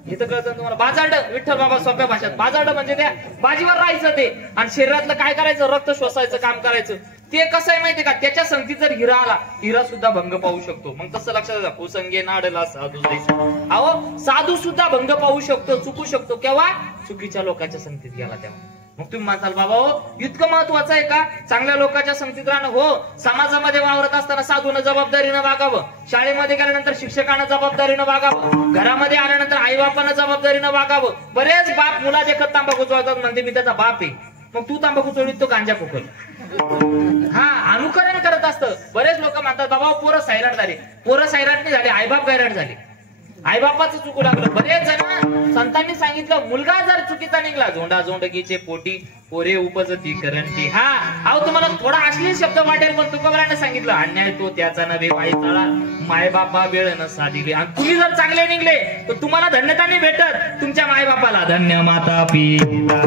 इथं कळतं तुम्हाला? बाजारड, विठ्ठल बाबा सोप्या भाषेत. बाजारड म्हणजे त्या बाजीवर राहायचं ते, आणि शरीरातलं काय करायचं? रक्त शोषायचं काम करायचं. ते कसं आहे माहितीये का? त्याच्या संगतीत जर हिरा आला, हिरा सुद्धा भंग पाहू शकतो. मग तसं लक्षात घ्या, कुसंगे नाडला साधू जैसा. अहो, साधू सुद्धा भंग पाहू शकतो, चुकू शकतो केव्हा? चुकीच्या लोकांच्या संगतीत गेला तेव्हा. मग तुम्ही म्हणताल, बाबा हो इतकं महत्वाचं आहे का चांगल्या लोकांच्या संगतीत राहणं? हो, समाजामध्ये वावरत असताना साधूनं जबाबदारीनं वागावं, शाळेमध्ये गेल्यानंतर शिक्षकानं जबाबदारीनं वागावं, घरामध्ये आल्यानंतर आई बापानं जबाबदारीनं वागावं. बरेच बाप मुला देखत तांबाखू चोळतात, म्हणते मी त्याचा बाप आहे. मग तू तांबाखू चोळीत, तो गांजा फुकल. हा, अनुकरण करत असतं. बरेच लोक म्हणतात, बाबा पोरं सायराट झाले. पोरं सायराट नाही झाले, आईबाप गैराट झाले. आईबापाचं चुकू लागलं. बरेच जण संतांनी सांगितलं, मुलगा जर चुकीचा निघला, झोंडा झोंडगीचे पोटी पोरे उपजती करंटी. हा, अहो तुम्हाला थोडा अश्लील शब्द वाटेल, पण तुकोबाराने सांगितलं, अन्याय तो त्याचा नव्हे बाई तळा, मायबापा वेळ नसा दिली. आणि तुम्ही जर चांगले निघले तर तुम्हाला धन्यता नाही भेटत, तुमच्या मायबापाला. धन्य माता पिता.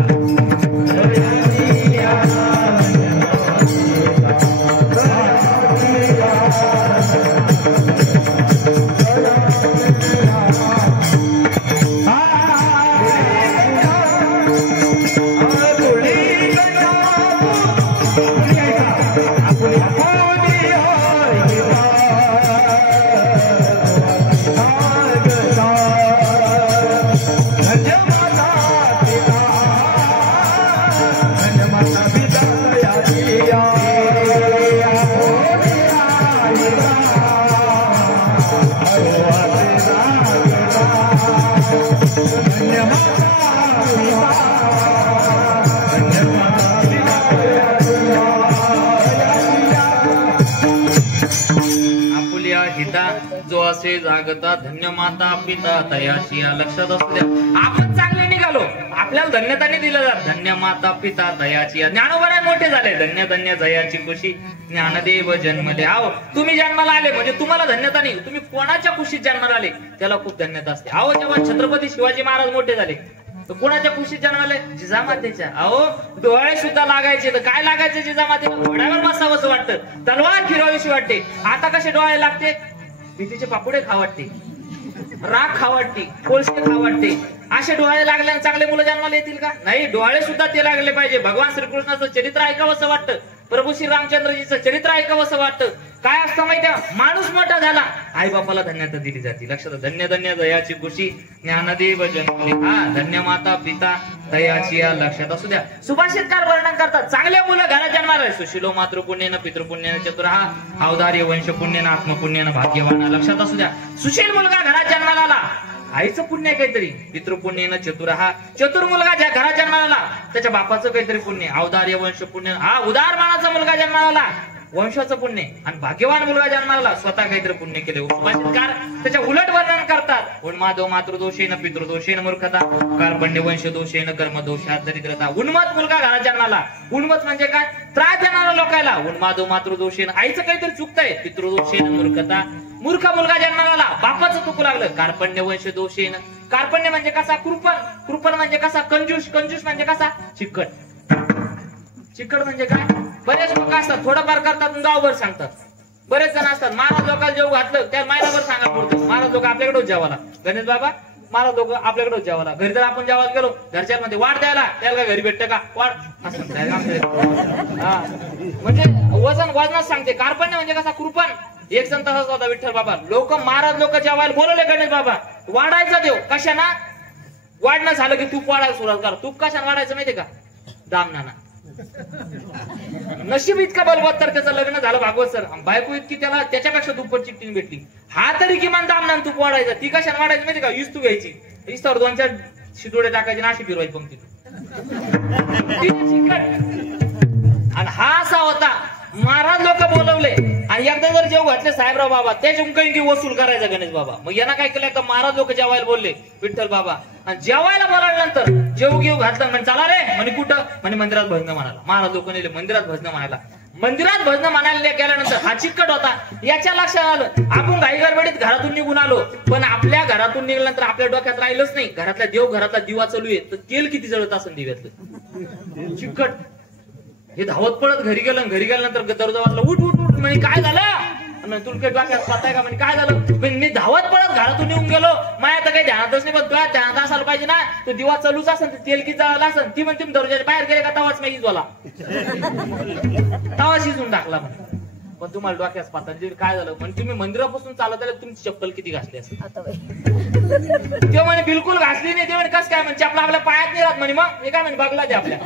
जो असे जागता, धन्य माता पिता तयाशी. लक्षात असू द्या, आपण चांगले निघालो, आपल्याला धन्यताने दिलं जात. धन्य माता पिता तयाची. ज्ञानोबराय मोठे झाले, धन्य धन्य जयाची खुशी, ज्ञानदेव जन्मले. आहो, तुम्ही जन्माला आले म्हणजे तुम्हाला धन्यता नाही, तुम्ही कोणाच्या खुशीत जन्माला आले त्याला खूप धन्यता असते. अहो, जेव्हा छत्रपती शिवाजी महाराज मोठे झाले तर कोणाच्या खुशीत जन्माले? जिजामातेच्या. अहो, डोळे सुद्धा लागायचे. तर काय लागायचे? जिजामातेला घोड्यावर बसावंसं वाटतं, तलवार फिरवावीशी वाटते. आता कसे डोळे लागते? भीतीचे पापुडे खा वाटते, राख खा वाटते, कोळसे खा वाटते. असे डोळे लागल्याने चांगले मुलं जन्माला येतील का? नाही, डोळे सुद्धा ते लागले पाहिजे. भगवान श्रीकृष्णाचं चरित्र ऐकावंसं वाटतं, प्रभू श्री रामचंद्रजीचं चरित्र ऐकावंसं वाटतं. काय असतं माहिती आहे? माणूस मोठा झाला, आई बापाला धन्यता दिली जाते. लक्षात, धन्य धन्य दयाची खुशी, ज्ञानदेव जन्मले. हा, धन्य माता पिता दयाची. या लक्षात असू द्या. सुभाषितकार वर्णन करतात, चांगल्या मुलं घरात जन्माला, सुशिलो मातृपुण्येनं पितृपुण्येनं चतुर, हा अवधार्य वंश पुण्येनं आत्मपुण्येनं भाग्यवान. लक्षात असू द्या, सुशील मुलगा घरात जन्माला आला, आईचं पुण्य काहीतरी, पितृपुण्येनं चतुर, हा चतुर मुलगा ज्या घरात जन्माला आला त्याच्या बापाचं काहीतरी पुण्य, अवधार्य वंश पुण्य, हा उदार मानाचा मुलगा जन्माला आला, वंशाचं पुण्य. आणि भाग्यवान मुलगा जन्माला स्वतः काहीतरी पुण्य केले. सुभाषितकार त्याच्या उलट वर्णन करतात, उन्मादो मातृदोषेन पितृदोषेन मूर्खता, कार्पण्य वंश दोषेन कर्मदोषात दरिद्रता. उन्मत मुलगा घरात जन्माला. उन्मत म्हणजे काय? त्रास देणारा लोकांना. उन्मादो मातृदोषेन, आईचं काहीतरी चुकतंय, पितृदोषेन मूर्खता, मूर्ख मुलगा जन्माला आला, बापाचं चुकू लागलं. कार्पण्य वंश दोषेन, कार्पण्य म्हणजे कसा? कृपण. कृपण म्हणजे कसा? कंजूस. कंजूस म्हणजे कसा? चिकट. चिकट म्हणजे काय? बरेच लोक असतात, थोडंफार करतात गावभर सांगतात. बरेच जण असतात, महाराज लोकांना जेव घातलं त्या महिनाभर सांगा पुरतं. महाराज लोक आपल्याकडे जेवायला, गणेश बाबा महाराज लोक आपल्याकडे जेवायला. घरी जर आपण जेवायला गेलो, घरच्यांमध्ये वाढ द्यायला, त्याला घरी भेटतं का? वाढ असं म्हणजे वजनात सांगते. कार्पण्य म्हणजे कसा? कृपण. एक जण तसाच होता, विठ्ठल बाबा. लोक महाराज लोक जेवायला बोलवले गणेश बाबा, वाढायचा देव कशाना? वाढणं झालं की तूप वाढायला सुरुवात करा. तूप कशाने वाढायचं माहितीये का? दामनाना. नशीब इतका बलवत तर त्याचं लग्न झालं भागवत सर, बायको इतकी त्याला त्याच्यापेक्षा दुप्पट चिठ्ठी भेटली. हा तरी किमान दामना तूप वाढायचा. ती कशाने वाढायची माहिती का? इस्तू घ्यायची, इस्तावर 2-4 शिदोडे टाकायचे, नाशी फिरवायची पंक्ती. आणि हा असा होता, महाराज लोक बोलवले आणि एकदा जर जेव घातले साहेबराव बाबा, त्याच्या काही वसूल करायचा गणेश बाबा. मग यांना काय केलं? एकदा महाराज लोक जेवायला बोलले विठ्ठल बाबा, आणि जेवायला बोलावल्यानंतर जेव घेऊ घातलं. म्हणजे चला रे म्हणे, कुठं? म्हणे मंदिरात भजन म्हणाला. महाराज लोक नेले मंदिरात भजन म्हणायला. मंदिरात भजन म्हणायला गेल्यानंतर हा चिकट होता. याच्या लक्षात आलं, आपण घाई गडबडीत घरातून निघून आलो, पण आपल्या घरातून निघाल्यानंतर आपल्या डोक्यात राहिलंच नाही घरातल्या देव घरातला दिवा चालू आहे तर तेल किती जळत असेल दिव्यातलं. चिकट हे धावत पळत घरी गेलं. घरी गेल्यानंतर दरवाजा वाजला, उठ उठ उठ म्हणे काय झालं, तुला काही डोक्यात पाहताय का म्हणे काय झालं. मी धावत पळत घरातून निघून गेलो, माझ्या तर काही ध्यानातच नाही, पण तुला ध्यानात असायला पाहिजे ना, तो दिवा चालूच असेल तर तेल किती जळाला असेल. ती म्हणते दरवाजाच्या बाहेर गेले का तवाच नाही झाला, तवा शिजून टाकला म्हणे. पण तुम्हाला डोक्यास पाहता काय झालं म्हणजे तुम्ही मंदिरापासून चालत आले, तुमची चप्पल किती घासली असेल. ते म्हणे बिलकुल घासली नाही. ते म्हणे कसं काय म्हणजे चप्पल आपल्या पायात नाही राहत म्हणे. मग हे काय म्हणे बघला ते आपल्या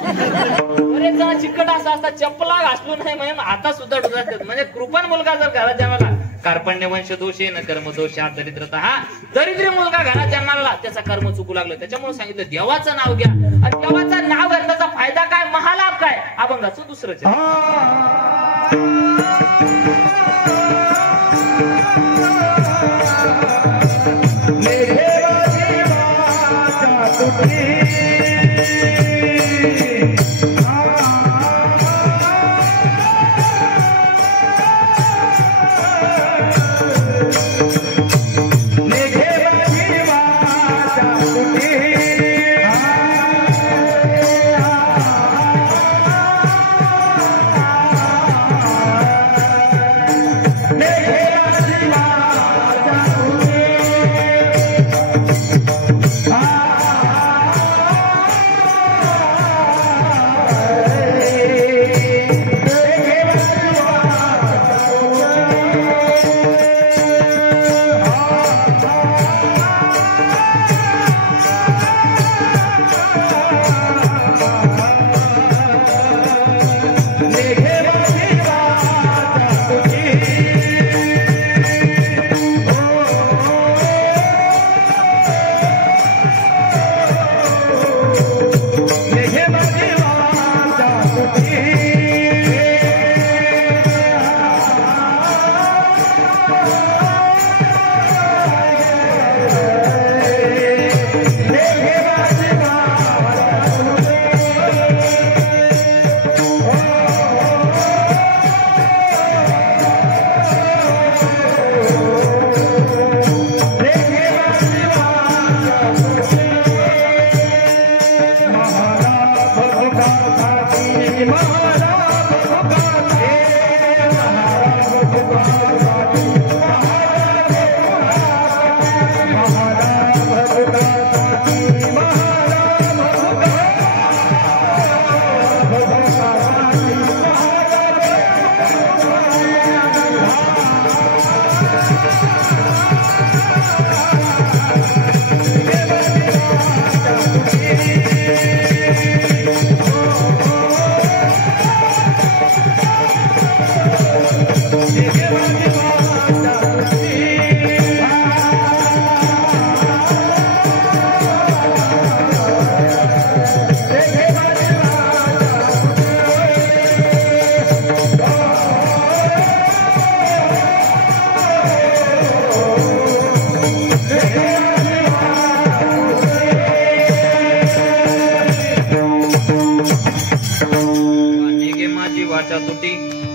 बरेच जण चिकट असं असतात चप्पला घासलो नाही म्हणजे आता सुद्धा डोक्यात. म्हणजे कृपण मुलगा जर घरात जन्माला, कार्पण्य वंश दोषे न कर्म दोष दरिद्रता, हा दरिद्री मुलगा घरात जन्माला त्याचा कर्म चुकू लागलं. त्याच्यामुळे सांगितलं देवाचं नाव घ्या, आणि देवाचं नाव घेतल्याचा फायदा काय, महालाभ काय, अभंगाचं दुसरंच.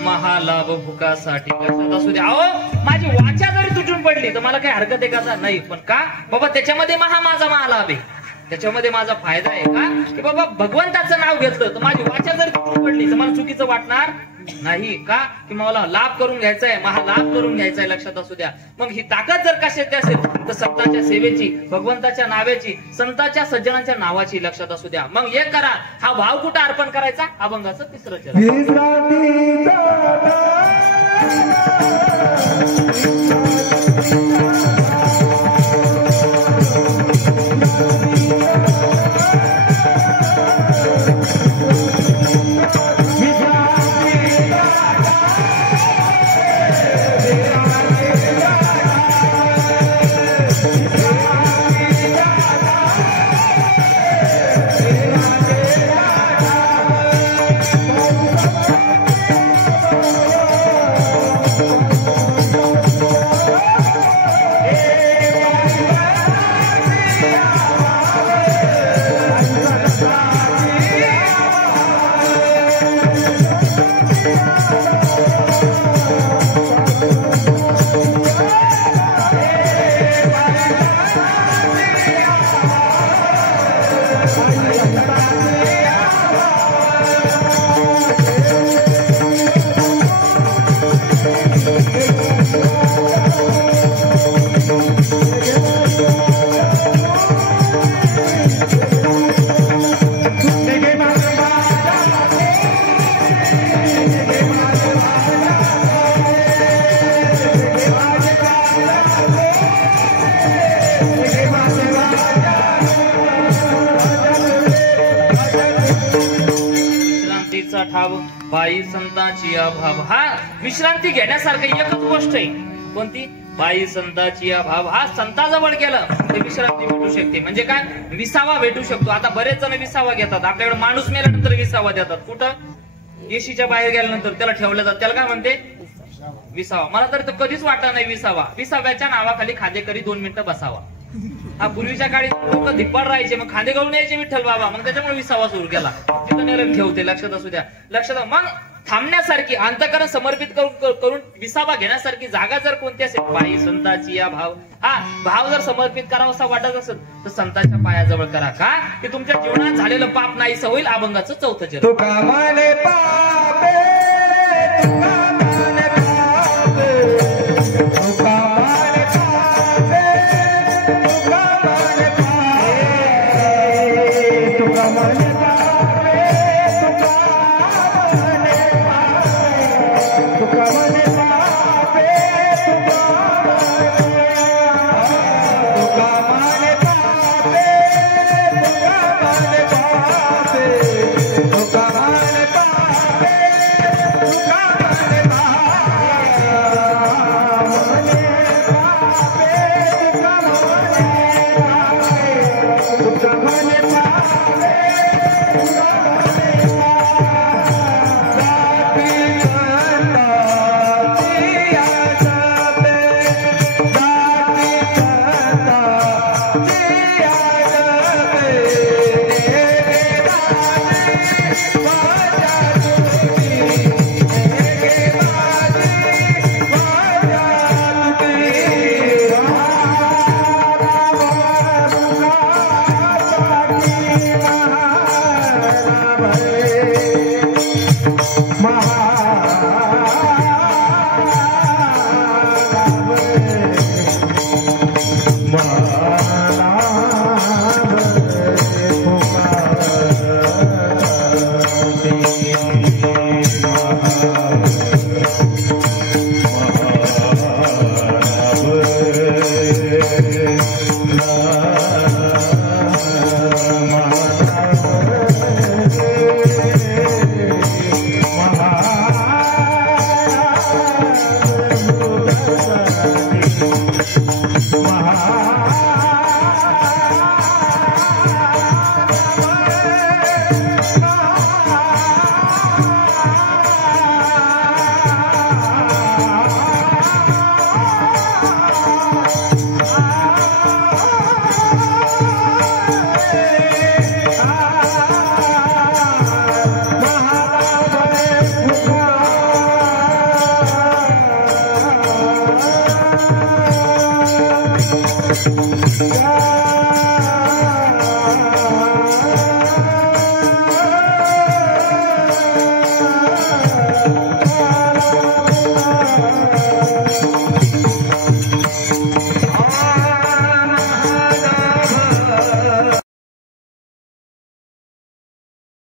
महालाभ भुकासाठी कशात असू दे. अहो माझी वाचा जरी तुटून पडली तर मला काही हरकत आहे का नाही. पण का बाबा त्याच्यामध्ये माझा महालाभ आहे, त्याच्यामध्ये माझा फायदा आहे का की बाबा भगवंताचं नाव घेतलं तर माझी वाचा जरी तुटून पडली तर मला चुकीचं वाटणार नाही का की मला लाभ करून घ्यायचा आहे, महालाभ करून घ्यायचा आहे. लक्षात असू द्या. मग ही ताकद जर कशाची असेल तर संतांच्या सेवेची, भगवंताच्या नावाची, संतांच्या सज्जनांच्या नावाची. लक्षात असू द्या. मग एक करा, हा भाव कुठं अर्पण करायचा, अभंगाचं तिसरं चरण बाई संतांची अभाव हा विश्रांती घेण्यासारखी एकच गोष्ट आहे. कोणती? बाई संतांची अभाव हा संताजवळ गेलं तर विश्रांती भेटू शकते. म्हणजे काय? विसावा भेटू शकतो. आता बरेच जण विसावा घेतात. आपल्याकडे माणूस मेल्यानंतर विसावा देतात. कुठं? येशीच्या बाहेर गेल्यानंतर त्याला ठेवलं जातं. त्याला काय म्हणते? विसावा. मला तर कधीच वाटलं नाही विसावा. विसाव्याच्या नावाखाली खांदेकरी 2 मिनिटं बसावा. हा पूर्वीच्या काळी लोक धिप्पाड राहायचे, मग खांदे गळून यायचे विठ्ठल बाबा, मग त्याच्यामुळे विसावा सुरू केला. तिथं नेलं ठेवते. लक्षात असू द्या. लक्षात. मग थांबण्यासारखी अंतःकरण समर्पित करून विसावा घेण्यासारखी जागा जर कोणती असेल, बाई संतांची या भाव हा भाव जर समर्पित करावा असा वाटत असेल तर संतांच्या पायाजवळ करा. का? की तुमच्या जीवनात झालेलं पाप नाहीसं होईल. अभंगाचं 4थं चरण. तुका माने पापे, तुका माने पापे, तुका माने पापे, तुका माने पापे, तुका माने पापे, तुका माने पापे, तुका माने पापे, तुका माने पापे, तुका माने पापे, तुका माने Yeah.